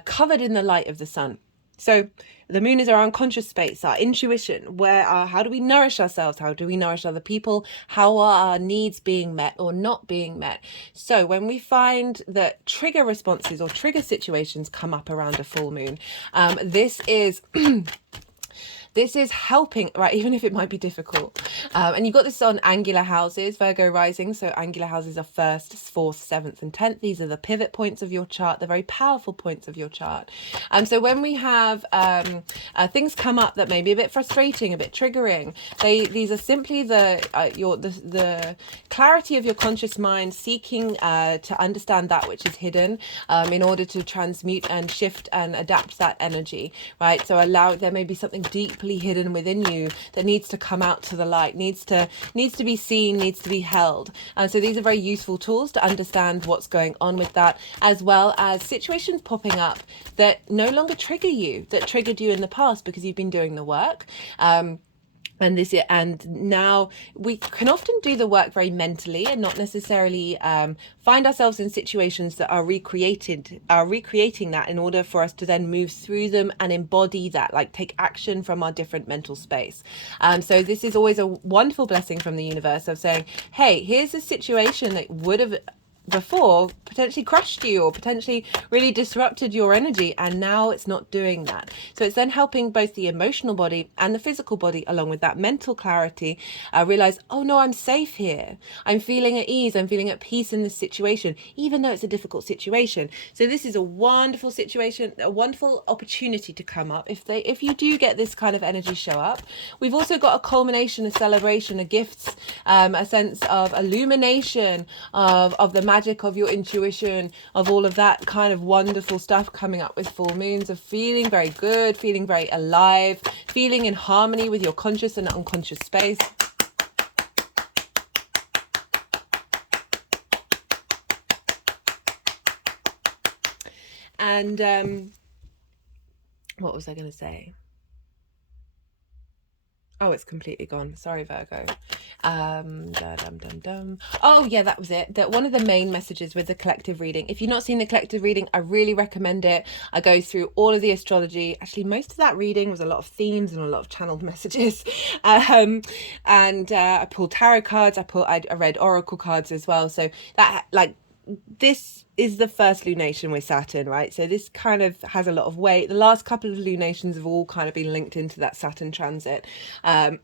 covered in the light of the sun. So the moon is our unconscious space, our intuition, where how do we nourish ourselves? How do we nourish other people? How are our needs being met or not being met? So when we find that trigger responses or trigger situations come up around a full moon, this is this is helping, right, even if it might be difficult. And you've got this on angular houses, Virgo rising. So angular houses are 1st, 4th, 7th and 10th. These are the pivot points of your chart, the very powerful points of your chart. So when we have things come up that may be a bit frustrating, a bit triggering, these are simply the clarity of your conscious mind seeking to understand that which is hidden in order to transmute and shift and adapt that energy, right? So there may be something deeply hidden within you that needs to come out to the light, needs to be seen, needs to be held. And so these are very useful tools to understand what's going on with that, as well as situations popping up that no longer trigger you, that triggered you in the past because you've been doing the work. And now we can often do the work very mentally and not necessarily find ourselves in situations that are recreating that in order for us to then move through them and embody that, like take action from our different mental space. So this is always a wonderful blessing from the universe of saying, hey, here's a situation that would have before potentially crushed you or potentially really disrupted your energy, and now it's not doing that. So it's then helping both the emotional body and the physical body, along with that mental clarity, realize, oh no, I'm safe here, I'm feeling at ease, I'm feeling at peace in this situation, even though it's a difficult situation. So this is a wonderful situation, a wonderful opportunity to come up if you do get this kind of energy show up. We've also got a culmination, a celebration, a gifts, a sense of illumination of the magic of your intuition, of all of that kind of wonderful stuff coming up with full moons, of feeling very good, feeling very alive, feeling in harmony with your conscious and unconscious space. And what was I going to say? Oh, it's completely gone. Sorry, Virgo. Oh yeah, that was it. That one of the main messages with the collective reading. If you've not seen the collective reading, I really recommend it. I go through all of the astrology. Actually, most of that reading was a lot of themes and a lot of channeled messages. And I pulled tarot cards. I read oracle cards as well. So that, like, this is the first lunation with Saturn, right? So this kind of has a lot of weight. The last couple of lunations have all kind of been linked into that Saturn transit. And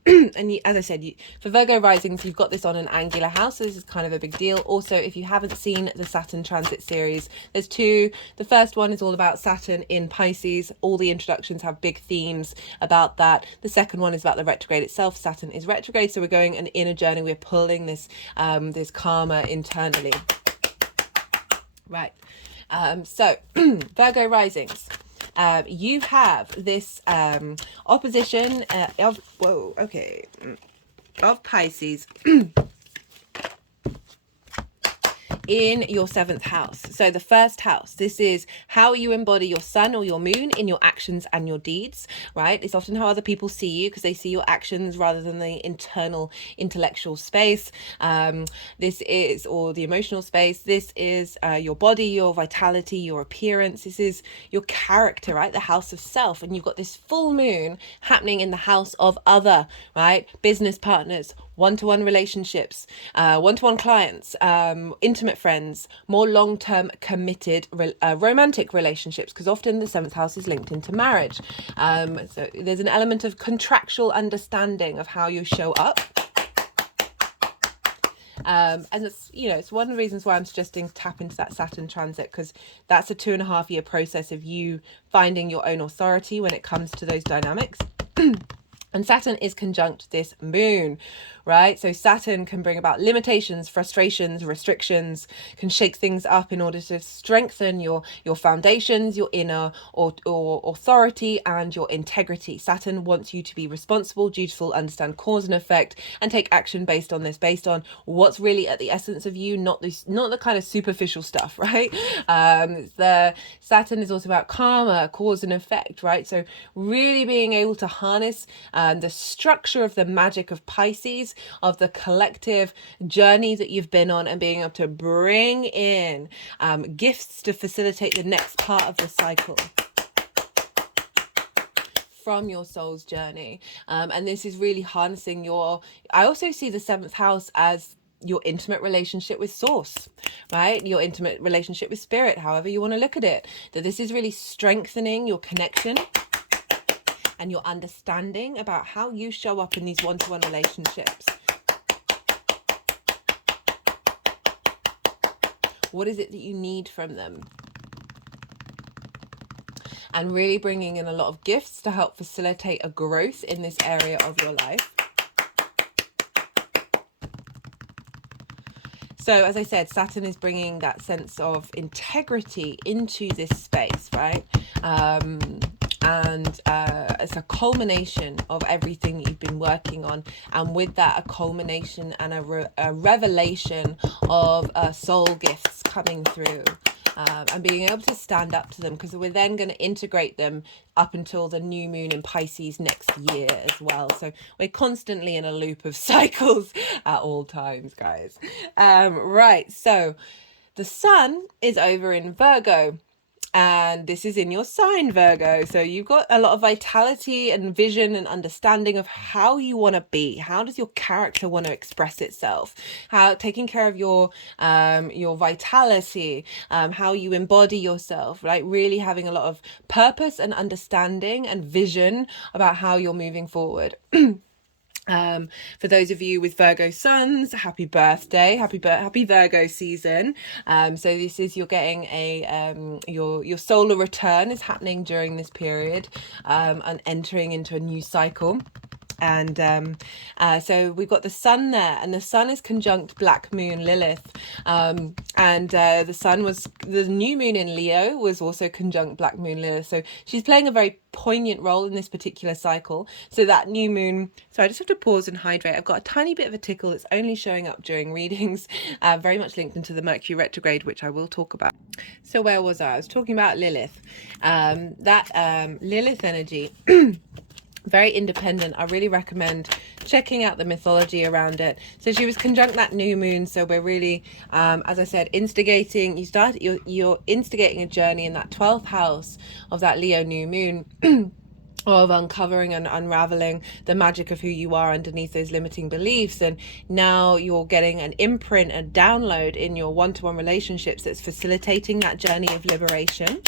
as I said, for Virgo risings, you've got this on an angular house. So this is kind of a big deal. Also, if you haven't seen the Saturn transit series, there's 2. The first one is all about Saturn in Pisces. All the introductions have big themes about that. The second one is about the retrograde itself. Saturn is retrograde. So we're going an inner journey. We're pulling this, this karma internally. Right. So Virgo risings, you have this opposition of Pisces in your 7th house. So the first house, this is how you embody your sun or your moon in your actions and your deeds, right? It's often how other people see you because they see your actions rather than the internal intellectual space. This is, or the emotional space. This is your body, your vitality, your appearance. This is your character, right? The house of self. And you've got this full moon happening in the house of other, right? Business partners, one-to-one relationships, one-to-one clients, intimate friends, more long-term committed romantic relationships, because often the seventh house is linked into marriage. So there's an element of contractual understanding of how you show up. And it's, you know, it's one of the reasons why I'm suggesting tap into that Saturn transit, because that's a 2.5 year process of you finding your own authority when it comes to those dynamics. And Saturn is conjunct this moon, right? So Saturn can bring about limitations, frustrations, restrictions, can shake things up in order to strengthen your foundations, your inner or authority and your integrity. Saturn wants you to be responsible, dutiful, understand cause and effect, and take action based on this, based on what's really at the essence of you, not the kind of superficial stuff, right? The Saturn is also about karma, cause and effect, right? So really being able to harness the structure of the magic of Pisces, of the collective journey that you've been on, and being able to bring in gifts to facilitate the next part of the cycle from your soul's journey. And this is really harnessing I also see the seventh house as your intimate relationship with source, right? Your intimate relationship with spirit, however you want to look at it. That this is really strengthening your connection and your understanding about how you show up in these one-to-one relationships. What is it that you need from them? And really bringing in a lot of gifts to help facilitate a growth in this area of your life. So as I said, Saturn is bringing that sense of integrity into this space, right? And it's a culmination of everything that you've been working on, and with that a culmination and a revelation of soul gifts coming through, and being able to stand up to them, because we're then going to integrate them up until the new moon in Pisces next year as well. So we're constantly in a loop of cycles at all times, guys. Right, so the sun is over in Virgo, and this is in your sign, Virgo. So you've got a lot of vitality and vision and understanding of how you want to be. How does your character want to express itself? How taking care of your vitality, how you embody yourself, like really having a lot of purpose and understanding and vision about how you're moving forward. For those of you with Virgo suns, happy birthday, happy Virgo season. So this is, you're getting your solar return is happening during this period, and entering into a new cycle. And so we've got the sun there, and the sun is conjunct black moon Lilith, and the new moon in Leo was also conjunct black moon Lilith, so she's playing a very poignant role in this particular cycle. So that new moon, so I just have to pause and hydrate. I've got a tiny bit of a tickle that's only showing up during readings, very much linked into the Mercury retrograde, which I will talk about. So where was I was talking about Lilith, Lilith energy. Very independent. I really recommend checking out the mythology around it. So she was conjunct that new moon, so we're really, as I said, instigating. You're instigating a journey in that 12th house of that Leo new moon of uncovering and unraveling the magic of who you are underneath those limiting beliefs. And now you're getting an imprint, a download in your one-to-one relationships that's facilitating that journey of liberation.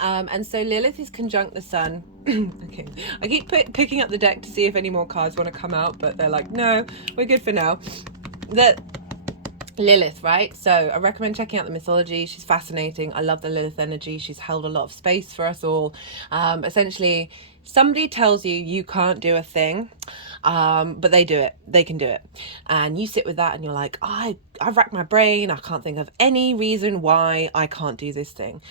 And so Lilith is conjunct the sun. Okay, I keep picking up the deck to see if any more cards want to come out, but they're like, no, we're good for now. That Lilith, right? So I recommend checking out the mythology. She's fascinating. I love the Lilith energy. She's held a lot of space for us all. Essentially, somebody tells you can't do a thing, but they do it. They can do it. And you sit with that and you're like, I've racked my brain. I can't think of any reason why I can't do this thing.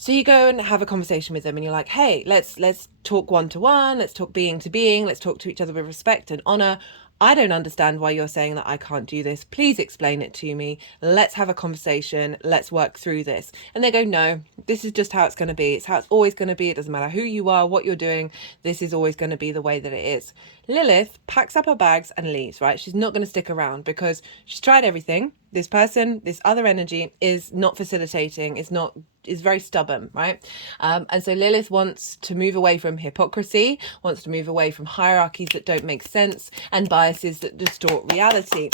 So you go and have a conversation with them and you're like, hey, let's talk one-to-one, let's talk being to being, let's talk to each other with respect and honor. I don't understand why you're saying that I can't do this. Please explain it to me. Let's have a conversation. Let's work through this. And they go, no, this is just how it's going to be. It's how it's always going to be. It doesn't matter who you are, what you're doing. This is always going to be the way that it is. Lilith packs up her bags and leaves, right? She's not going to stick around because she's tried everything. This person, this other energy is not facilitating. It's is very stubborn, right? And so Lilith wants to move away from hypocrisy, wants to move away from hierarchies that don't make sense and biases that distort reality.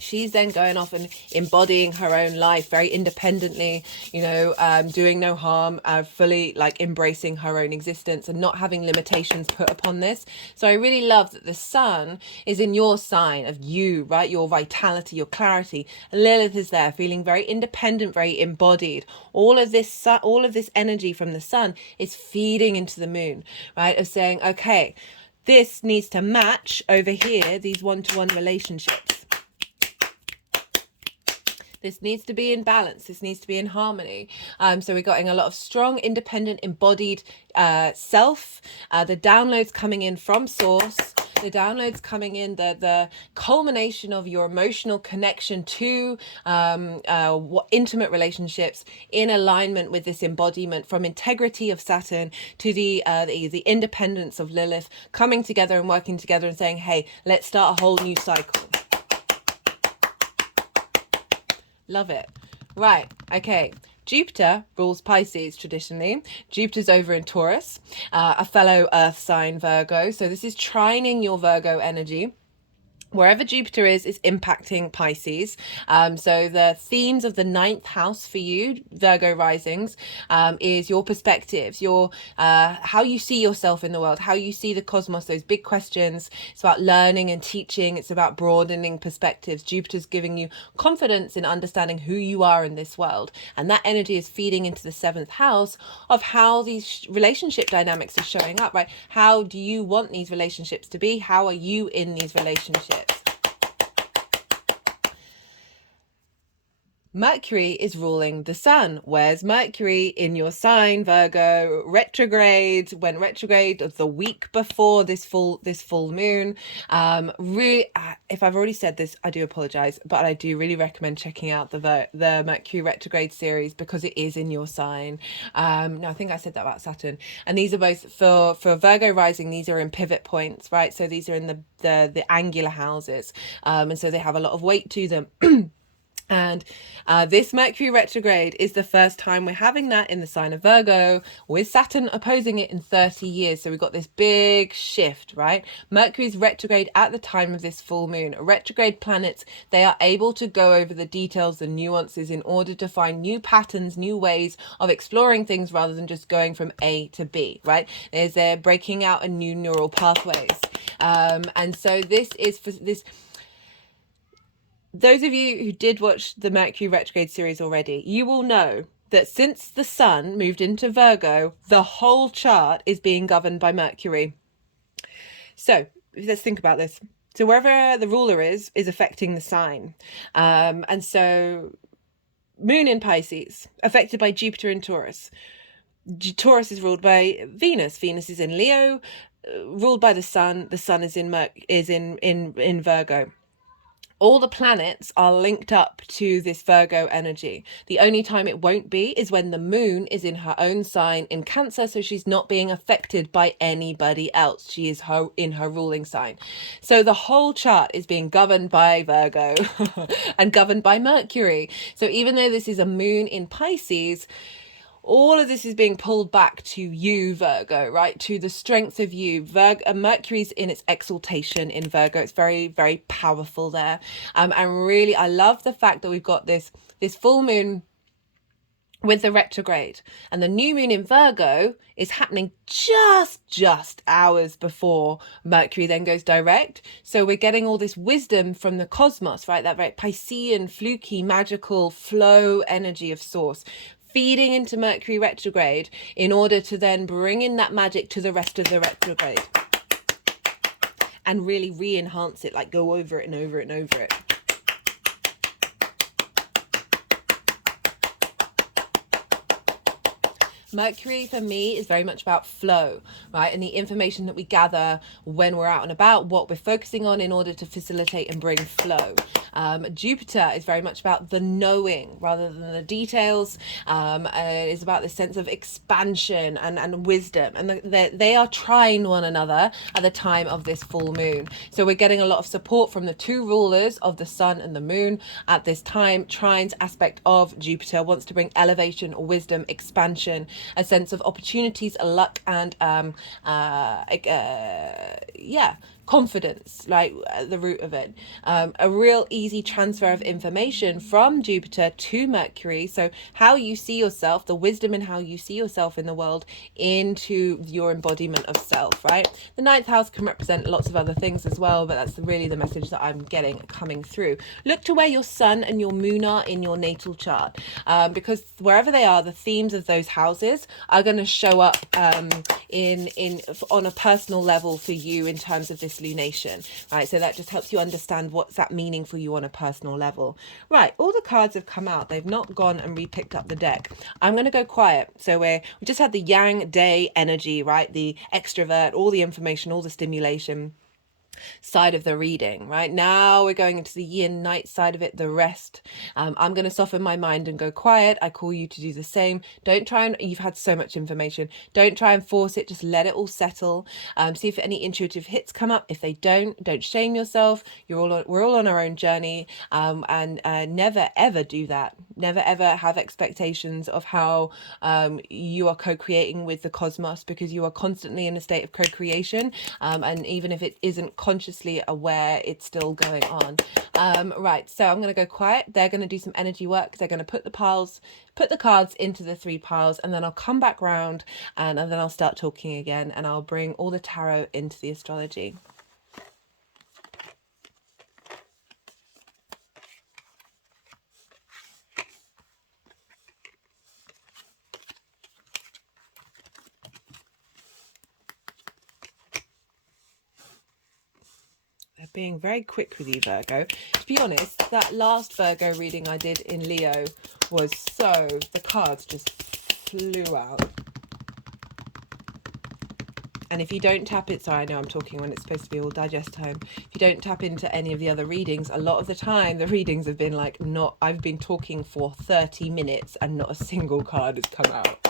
She's then going off and embodying her own life very independently, you know, doing no harm, fully like embracing her own existence and not having limitations put upon this. So I really love that the sun is in your sign of you, right? Your vitality, your clarity. Lilith is there feeling very independent, very embodied. All of this energy from the sun is feeding into the moon, right? Of saying, okay, this needs to match over here, these one-to-one relationships. This needs to be in balance. This needs to be in harmony. So we're getting a lot of strong, independent, embodied self. The downloads coming in from source. The downloads coming in, the culmination of your emotional connection to intimate relationships in alignment with this embodiment, from integrity of Saturn to the independence of Lilith, coming together and working together and saying, hey, let's start a whole new cycle. Love it. Right. Okay. Jupiter rules Pisces traditionally. Jupiter's over in Taurus, a fellow earth sign Virgo. So this is trining your Virgo energy. Wherever Jupiter is impacting Pisces. So the themes of the 9th house for you, Virgo risings, is your perspectives, your how you see yourself in the world, how you see the cosmos, those big questions. It's about learning and teaching. It's about broadening perspectives. Jupiter's giving you confidence in understanding who you are in this world. And that energy is feeding into the 7th house of how these relationship dynamics are showing up, right? How do you want these relationships to be? How are you in these relationships? Mercury is ruling the sun. Where's Mercury? In your sign, Virgo, retrograde, went retrograde the week before this full moon. Really, if I've already said this, I do apologize, but I do really recommend checking out the Mercury retrograde series because it is in your sign. No, I think I said that about Saturn. And these are both for Virgo rising. These are in pivot points, right? So these are in the angular houses. And so they have a lot of weight to them. And this Mercury retrograde is the first time we're having that in the sign of Virgo, with Saturn opposing it in 30 years. So we've got this big shift, right? Mercury's retrograde at the time of this full moon. Retrograde planets, they are able to go over the details and nuances in order to find new patterns, new ways of exploring things rather than just going from A to B, right? They're breaking out a new neural pathways. And so this is for this. Those of you who did watch the Mercury retrograde series already, you will know that since the sun moved into Virgo, the whole chart is being governed by Mercury. So let's think about this. So wherever the ruler is affecting the sign. And so moon in Pisces, affected by Jupiter in Taurus. Taurus is ruled by Venus. Venus is in Leo, ruled by the sun. The sun is in Virgo. All the planets are linked up to this Virgo energy. The only time it won't be is when the moon is in her own sign in Cancer, so she's not being affected by anybody else. She is in her ruling sign. So the whole chart is being governed by Virgo and governed by Mercury. So even though this is a moon in Pisces, all of this is being pulled back to you, Virgo, right? To the strength of you. Mercury's in its exaltation in Virgo. It's very, very powerful there. And really, I love the fact that we've got this full moon with the retrograde, and the new moon in Virgo is happening just hours before Mercury then goes direct. So we're getting all this wisdom from the cosmos, right? That very Piscean, fluky, magical flow energy of source, feeding into Mercury retrograde in order to then bring in that magic to the rest of the retrograde and really re-enhance it, like go over it and over it and over it. Mercury for me is very much about flow, right? And the information that we gather when we're out and about, what we're focusing on in order to facilitate and bring flow. Jupiter is very much about the knowing rather than the details. It is about this sense of expansion and wisdom. And they are trine one another at the time of this full moon. So we're getting a lot of support from the two rulers of the sun and the moon at this time. Trine's aspect of Jupiter wants to bring elevation, wisdom, expansion, a sense of opportunities, luck, and confidence, like at the root of it. A real easy transfer of information from Jupiter to Mercury. So how you see yourself, the wisdom in how you see yourself in the world, into your embodiment of self, right? The ninth house can represent lots of other things as well, but that's really the message that I'm getting coming through. Look to where your sun and your moon are in your natal chart, because wherever they are, the themes of those houses are going to show up in on a personal level for you in terms of this lunation, right? So that just helps you understand what's that meaning for you on a personal level. Right, all the cards have come out. They've not gone and re-picked up the deck. I'm going to go quiet. So we just had the yang day energy, right? The extrovert, all the information, all the stimulation side of the reading. Right now we're going into the yin night side of it, the rest. I'm going to soften my mind and go quiet. I call you to do the same. Don't try and, you've had so much information, don't try and force it, just let it all settle. See if any intuitive hits come up. If they don't shame yourself. We're all on our own journey, and never ever do that. Never ever have expectations of how you are co-creating with the cosmos, because you are constantly in a state of co-creation, and even if it isn't consciously aware, it's still going on. Right, so I'm going to go quiet. They're going to do some energy work. They're going to put the cards into the 3 piles, and then I'll come back round, and then I'll start talking again, and I'll bring all the tarot into the astrology. Being very quick with you, Virgo. To be honest, that last Virgo reading I did in Leo was the cards just flew out. And if you don't tap it, sorry, I know I'm talking when it's supposed to be all digest time. If you don't tap into any of the other readings, a lot of the time the readings have been like, I've been talking for 30 minutes and not a single card has come out.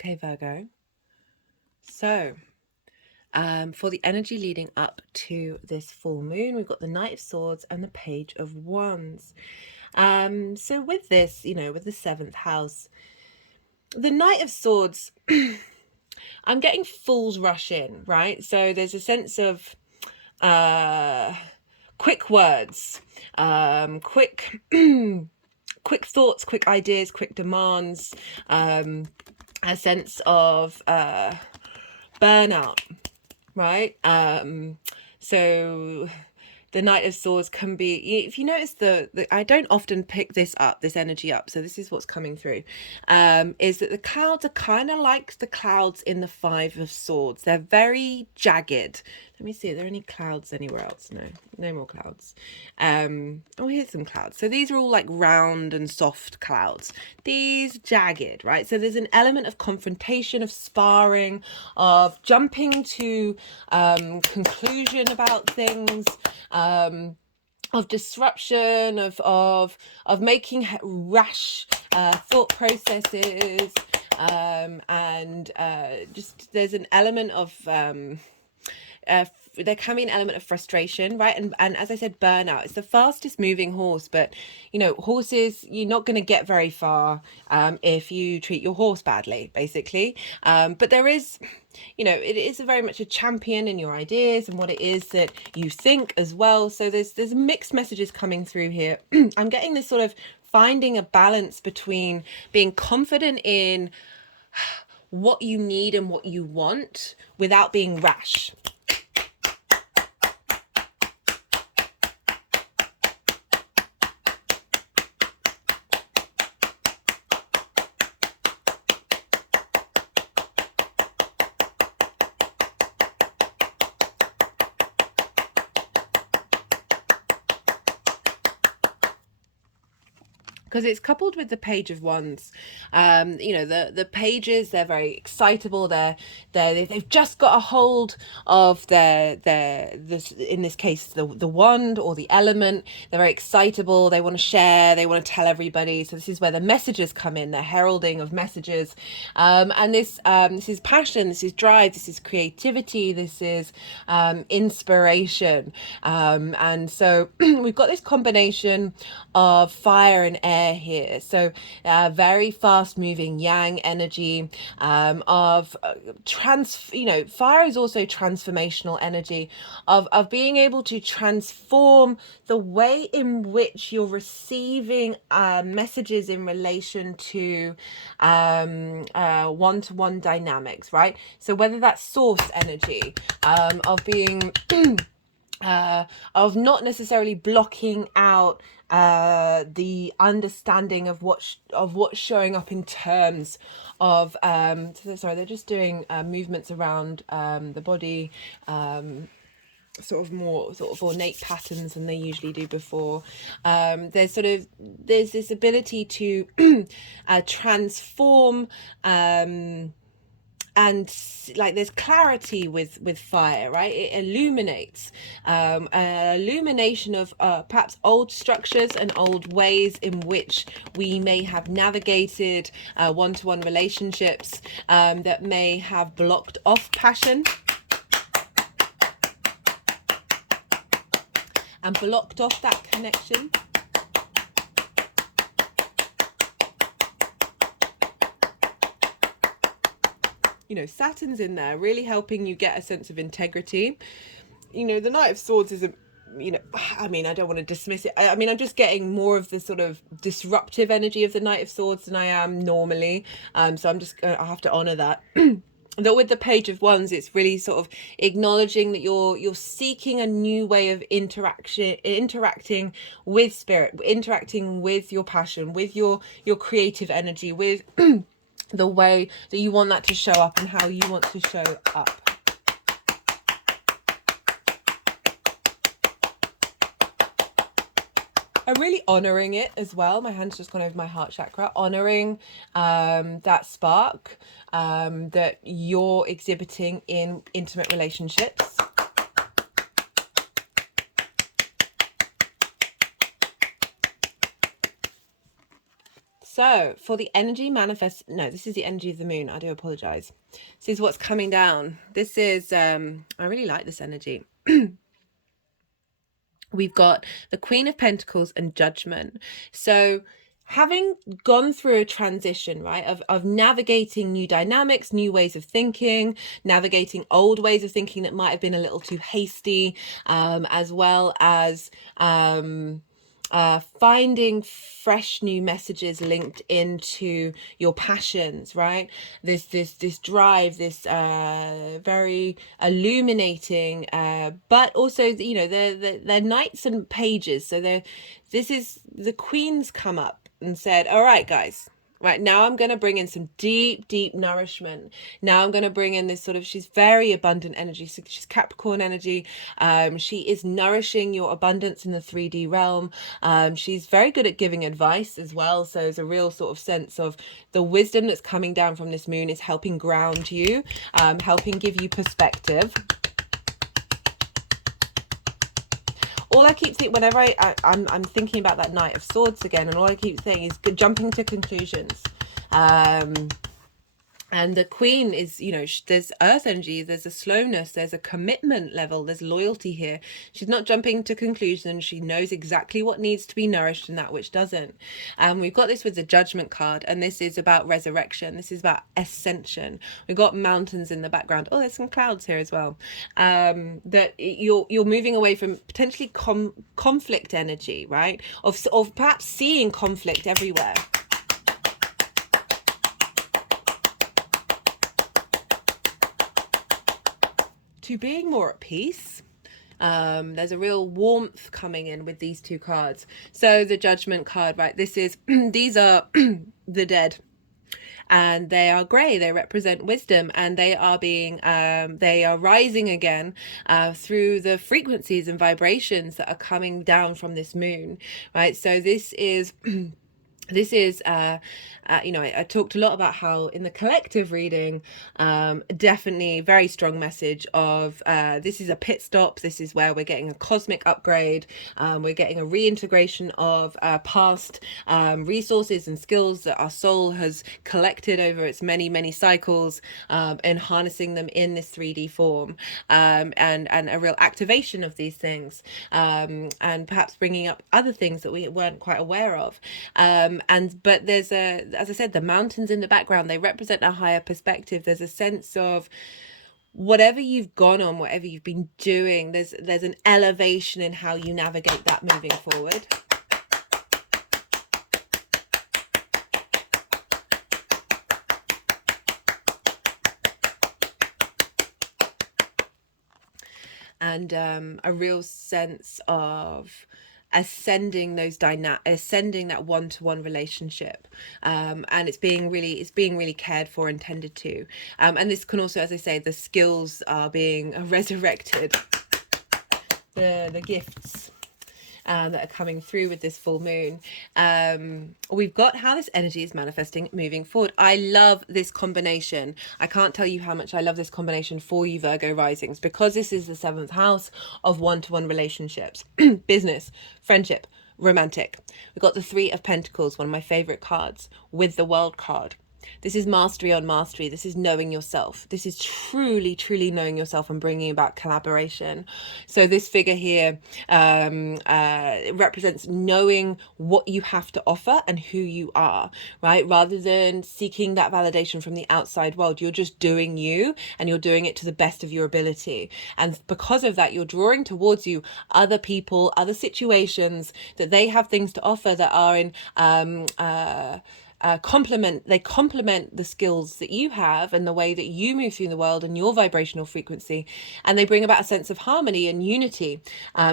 Okay, Virgo. So, for the energy leading up to this full moon, we've got the Knight of Swords and the Page of Wands. So with this, with the 7th house, the Knight of Swords, I'm getting Fool's Rush in, right? So there's a sense of quick words, quick quick thoughts, quick ideas, quick demands, a sense of burnout, right? So the Knight of Swords can be, if you notice I don't often pick this energy up, so this is what's coming through, is that the clouds are kind of like the clouds in the 5 of Swords. They're very jagged. Let me see, are there any clouds anywhere else? No more clouds. Oh, here's some clouds. So these are all like round and soft clouds. These jagged, right? So there's an element of confrontation, of sparring, of jumping to conclusion about things, of disruption, of making rash thought processes, and just there's an element of there can be an element of frustration, right? And as I said, burnout. It's the fastest moving horse, but horses, you're not going to get very far if you treat your horse badly, basically. But there is, it is very much a champion in your ideas and what it is that you think as well. So there's mixed messages coming through here. I'm getting this sort of finding a balance between being confident in what you need and what you want without being rash. Because it's coupled with the Page of Wands. The pages, they're very excitable. They've just got a hold of in this case the wand or the element. They're very excitable. They want to share. They want to tell everybody. So this is where the messages come in. The heralding of messages, and this is passion. This is drive. This is creativity. This is inspiration. And so we've got this combination of fire and air here, so very fast moving yang energy, of fire is also transformational energy of being able to transform the way in which you're receiving messages in relation to one-to-one dynamics, right? So whether that's source energy, of being of not necessarily blocking out the understanding of what's showing up in terms of sorry, they're just doing movements around the body, sort of more sort of ornate patterns than they usually do before. There's this ability to transform, and like there's clarity with fire, right? It illuminates, illumination of perhaps old structures and old ways in which we may have navigated one-to-one relationships that may have blocked off passion and blocked off that connection. Saturn's in there really helping you get a sense of integrity. The Knight of Swords is I don't want to dismiss it. I'm just getting more of the sort of disruptive energy of the Knight of Swords than I am normally. So I have to honor that. Though with the Page of Wands, it's really sort of acknowledging that you're seeking a new way of interacting with spirit, interacting with your passion, with your creative energy, with the way that you want that to show up and how you want to show up. I'm really honoring it as well. My hand's just gone over my heart chakra, honoring that spark that you're exhibiting in intimate relationships. So for the energy manifest, no, this is the energy of the moon. I do apologize. This is what's coming down. This is, I really like this energy. We've got the Queen of Pentacles and Judgment. So having gone through a transition, right, of navigating new dynamics, new ways of thinking, navigating old ways of thinking that might have been a little too hasty, as well as finding fresh new messages linked into your passions, right? This drive, this very illuminating, but also, you know, they're knights and pages. So this is the Queen's come up and said, all right, guys, right now I'm going to bring in some deep nourishment. Now I'm going to bring in this sort of, she's very abundant energy. So she's Capricorn energy. She is nourishing your abundance in the 3D realm. She's very good at giving advice as well. So there's a real sort of sense of the wisdom that's coming down from this moon is helping ground you, helping give you perspective. All I keep thinking, whenever I'm thinking about that Knight of Swords again, and all I keep saying is jumping to conclusions. And the Queen is, you know, there's earth energy, there's a slowness, there's a commitment level, there's loyalty here. She's not jumping to conclusions. She knows exactly what needs to be nourished and that which doesn't. We've got this with the Judgment card, and this is about resurrection. This is about ascension. We've got mountains in the background. Oh, there's some clouds here as well. That you're moving away from potentially conflict energy, right? Of perhaps seeing conflict everywhere. To being more at peace. There's a real warmth coming in with these two cards. So the Judgment card, right, this is these are the dead, and they are grey. They represent wisdom, and they are being they are rising again through the frequencies and vibrations that are coming down from this moon, right? So this is this is, you know, I talked a lot about how in the collective reading, definitely very strong message of this is a pit stop. This is where we're getting a cosmic upgrade. We're getting a reintegration of past resources and skills that our soul has collected over its many cycles, and harnessing them in this 3D form, and a real activation of these things, and perhaps bringing up other things that we weren't quite aware of. But there's as I said, the mountains in the background, they represent a higher perspective. There's a sense of whatever you've gone on, whatever you've been doing, there's an elevation in how you navigate that moving forward. And a real sense of ascending ascending that one-to-one relationship, and it's being really cared for and tended to, and this can also, as I say, the skills are being resurrected, the gifts that are coming through with this full moon. We've got how this energy is manifesting moving forward. I love this combination. I can't tell you how much I love this combination for you Virgo risings, because this is the 7th house of one-to-one relationships, business, friendship, romantic. We've got the 3 of Pentacles, one of my favorite cards, with the World card. This is mastery on mastery. This is knowing yourself. This is truly knowing yourself and bringing about collaboration. So this figure here represents knowing what you have to offer and who you are, right? Rather than seeking that validation from the outside world, you're just doing you, and you're doing it to the best of your ability. And because of that, you're drawing towards you other people, other situations that they have things to offer that are in complement the skills that you have and the way that you move through the world and your vibrational frequency, and they bring about a sense of harmony and unity,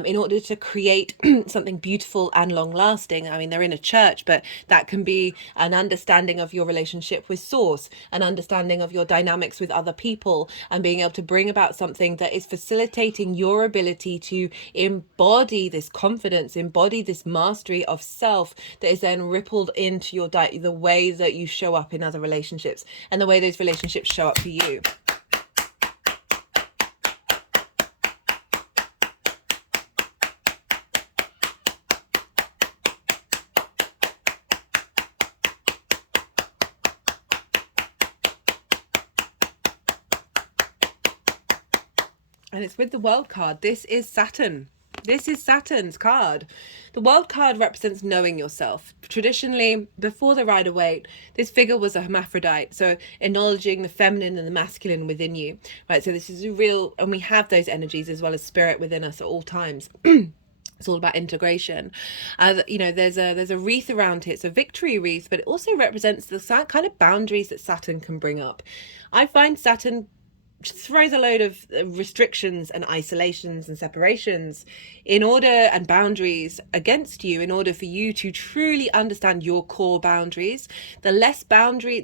in order to create something beautiful and long lasting. I mean, they're in a church, but that can be an understanding of your relationship with source, an understanding of your dynamics with other people, and being able to bring about something that is facilitating your ability to embody this confidence, embody this mastery of self, that is then rippled into your the way that you show up in other relationships and the way those relationships show up for you. And it's with the World card. This is Saturn. This is Saturn's card. The World card represents knowing yourself. Traditionally, before the Rider-Waite, this figure was a hermaphrodite, so acknowledging the feminine and the masculine within you, right? So this is a real, and we have those energies as well as spirit within us at all times. It's all about integration. You know, there's a wreath around it. It's a victory wreath, but it also represents the kind of boundaries that Saturn can bring up. I find Saturn throws a load of restrictions and isolations and separations in order, and boundaries against you, in order for you to truly understand your core boundaries. The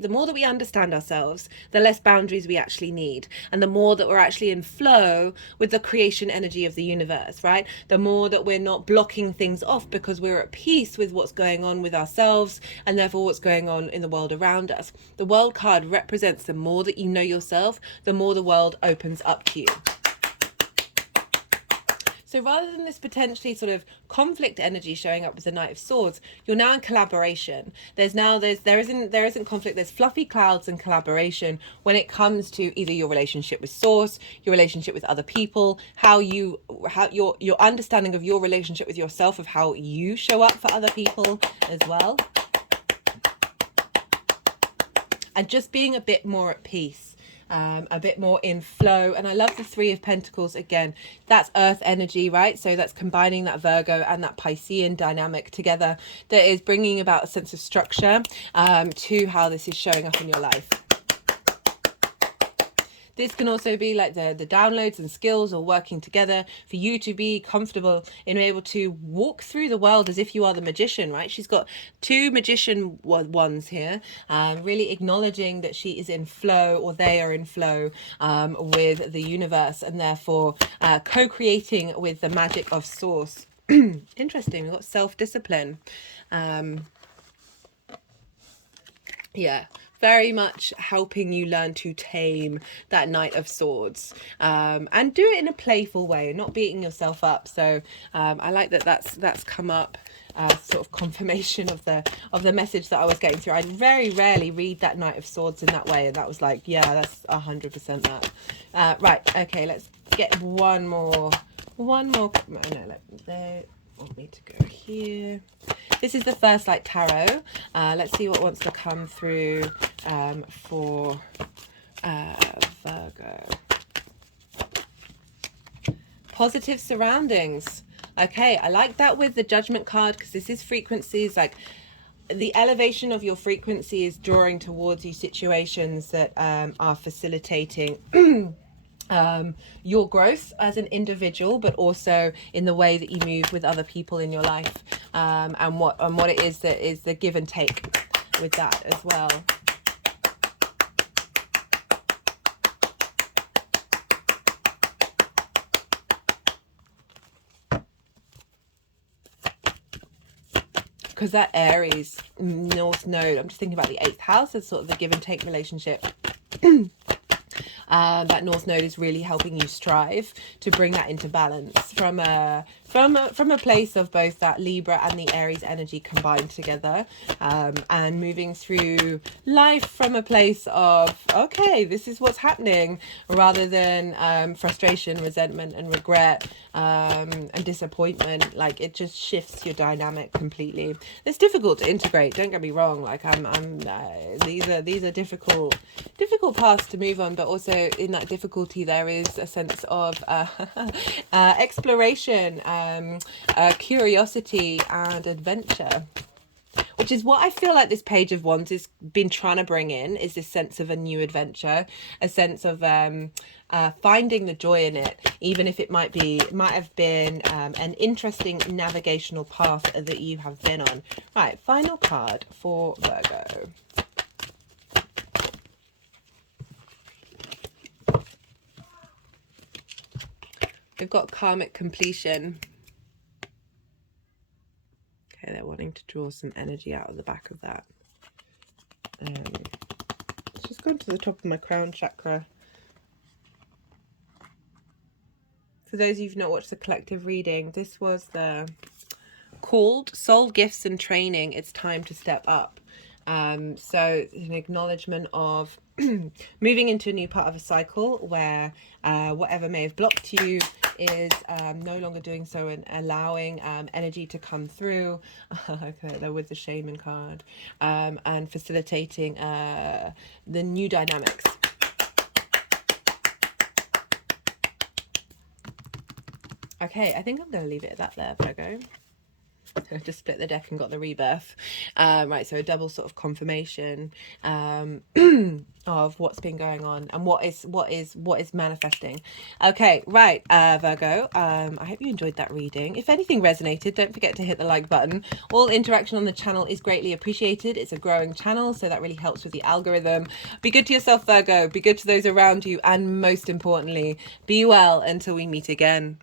more that we understand ourselves, the less boundaries we actually need, and the more that we're actually in flow with the creation energy of the universe, right? The more that we're not blocking things off because we're at peace with what's going on with ourselves and therefore what's going on in the world around us. The World card represents the more that you know yourself, the more the world opens up to you. So rather than this potentially sort of conflict energy showing up with the Knight of Swords, you're now in collaboration. There isn't conflict. There's fluffy clouds and collaboration when it comes to either your relationship with Source, your relationship with other people, how your understanding of your relationship with yourself, of how you show up for other people as well, and just being a bit more at peace. A bit more in flow. And I love the Three of Pentacles. Again, that's earth energy, right? So that's combining that Virgo and that Piscean dynamic together, that is bringing about a sense of structure to how this is showing up in your life. This can also be like the downloads and skills all working together for you to be comfortable in able to walk through the world as if you are the magician, right? She's got two magician ones here, really acknowledging that she is in flow, or they are in flow with the universe, and therefore co-creating with the magic of Source. Interesting. We've got self-discipline. Yeah, very much helping you learn to tame that Knight of Swords, and do it in a playful way, not beating yourself up. So I like that that's come up, sort of confirmation of the message that I was getting through. I very rarely read that Knight of Swords in that way, and that was like, yeah, that's 100% that. Right, okay, let's get one more. No, they want me to go here. This is the first like tarot. Let's see what wants to come through for Virgo. Positive surroundings. Okay, I like that with the Judgment card, because this is frequencies, like the elevation of your frequency is drawing towards you situations that are facilitating your growth as an individual, but also in the way that you move with other people in your life, and what it is that is the give and take with that as well. Because that Aries North Node, I'm just thinking about the 8th house as sort of the give and take relationship. That North Node is really helping you strive to bring that into balance from a place of both that Libra and the Aries energy combined together, and moving through life from a place of, okay, this is what's happening, rather than frustration, resentment and regret, and disappointment. Like, it just shifts your dynamic completely. It's difficult to integrate, don't get me wrong. Like, these are difficult paths to move on, but also in that difficulty there is a sense of exploration, curiosity and adventure, which is what I feel like this Page of Wands has been trying to bring in, is this sense of a new adventure, a sense of finding the joy in it, even if it might have been an interesting navigational path that you have been on. Right, final card for Virgo. We've got karmic completion. Okay, they're wanting to draw some energy out of the back of that. Let's just go to the top of my crown chakra. For those of you who've not watched the collective reading, this was the called Soul Gifts and Training. It's time to step up. So it's an acknowledgement of moving into a new part of a cycle where whatever may have blocked you is no longer doing so, and allowing energy to come through. Okay, there with the shaman card, and facilitating the new dynamics. Okay, I think I'm going to leave it at that there, Virgo. I just split the deck and got the rebirth. Right, so a double sort of confirmation of what's been going on and what is manifesting. Okay, right, Virgo. I hope you enjoyed that reading. If anything resonated, don't forget to hit the like button. All interaction on the channel is greatly appreciated. It's a growing channel, so that really helps with the algorithm. Be good to yourself, Virgo. Be good to those around you, and most importantly, be well until we meet again.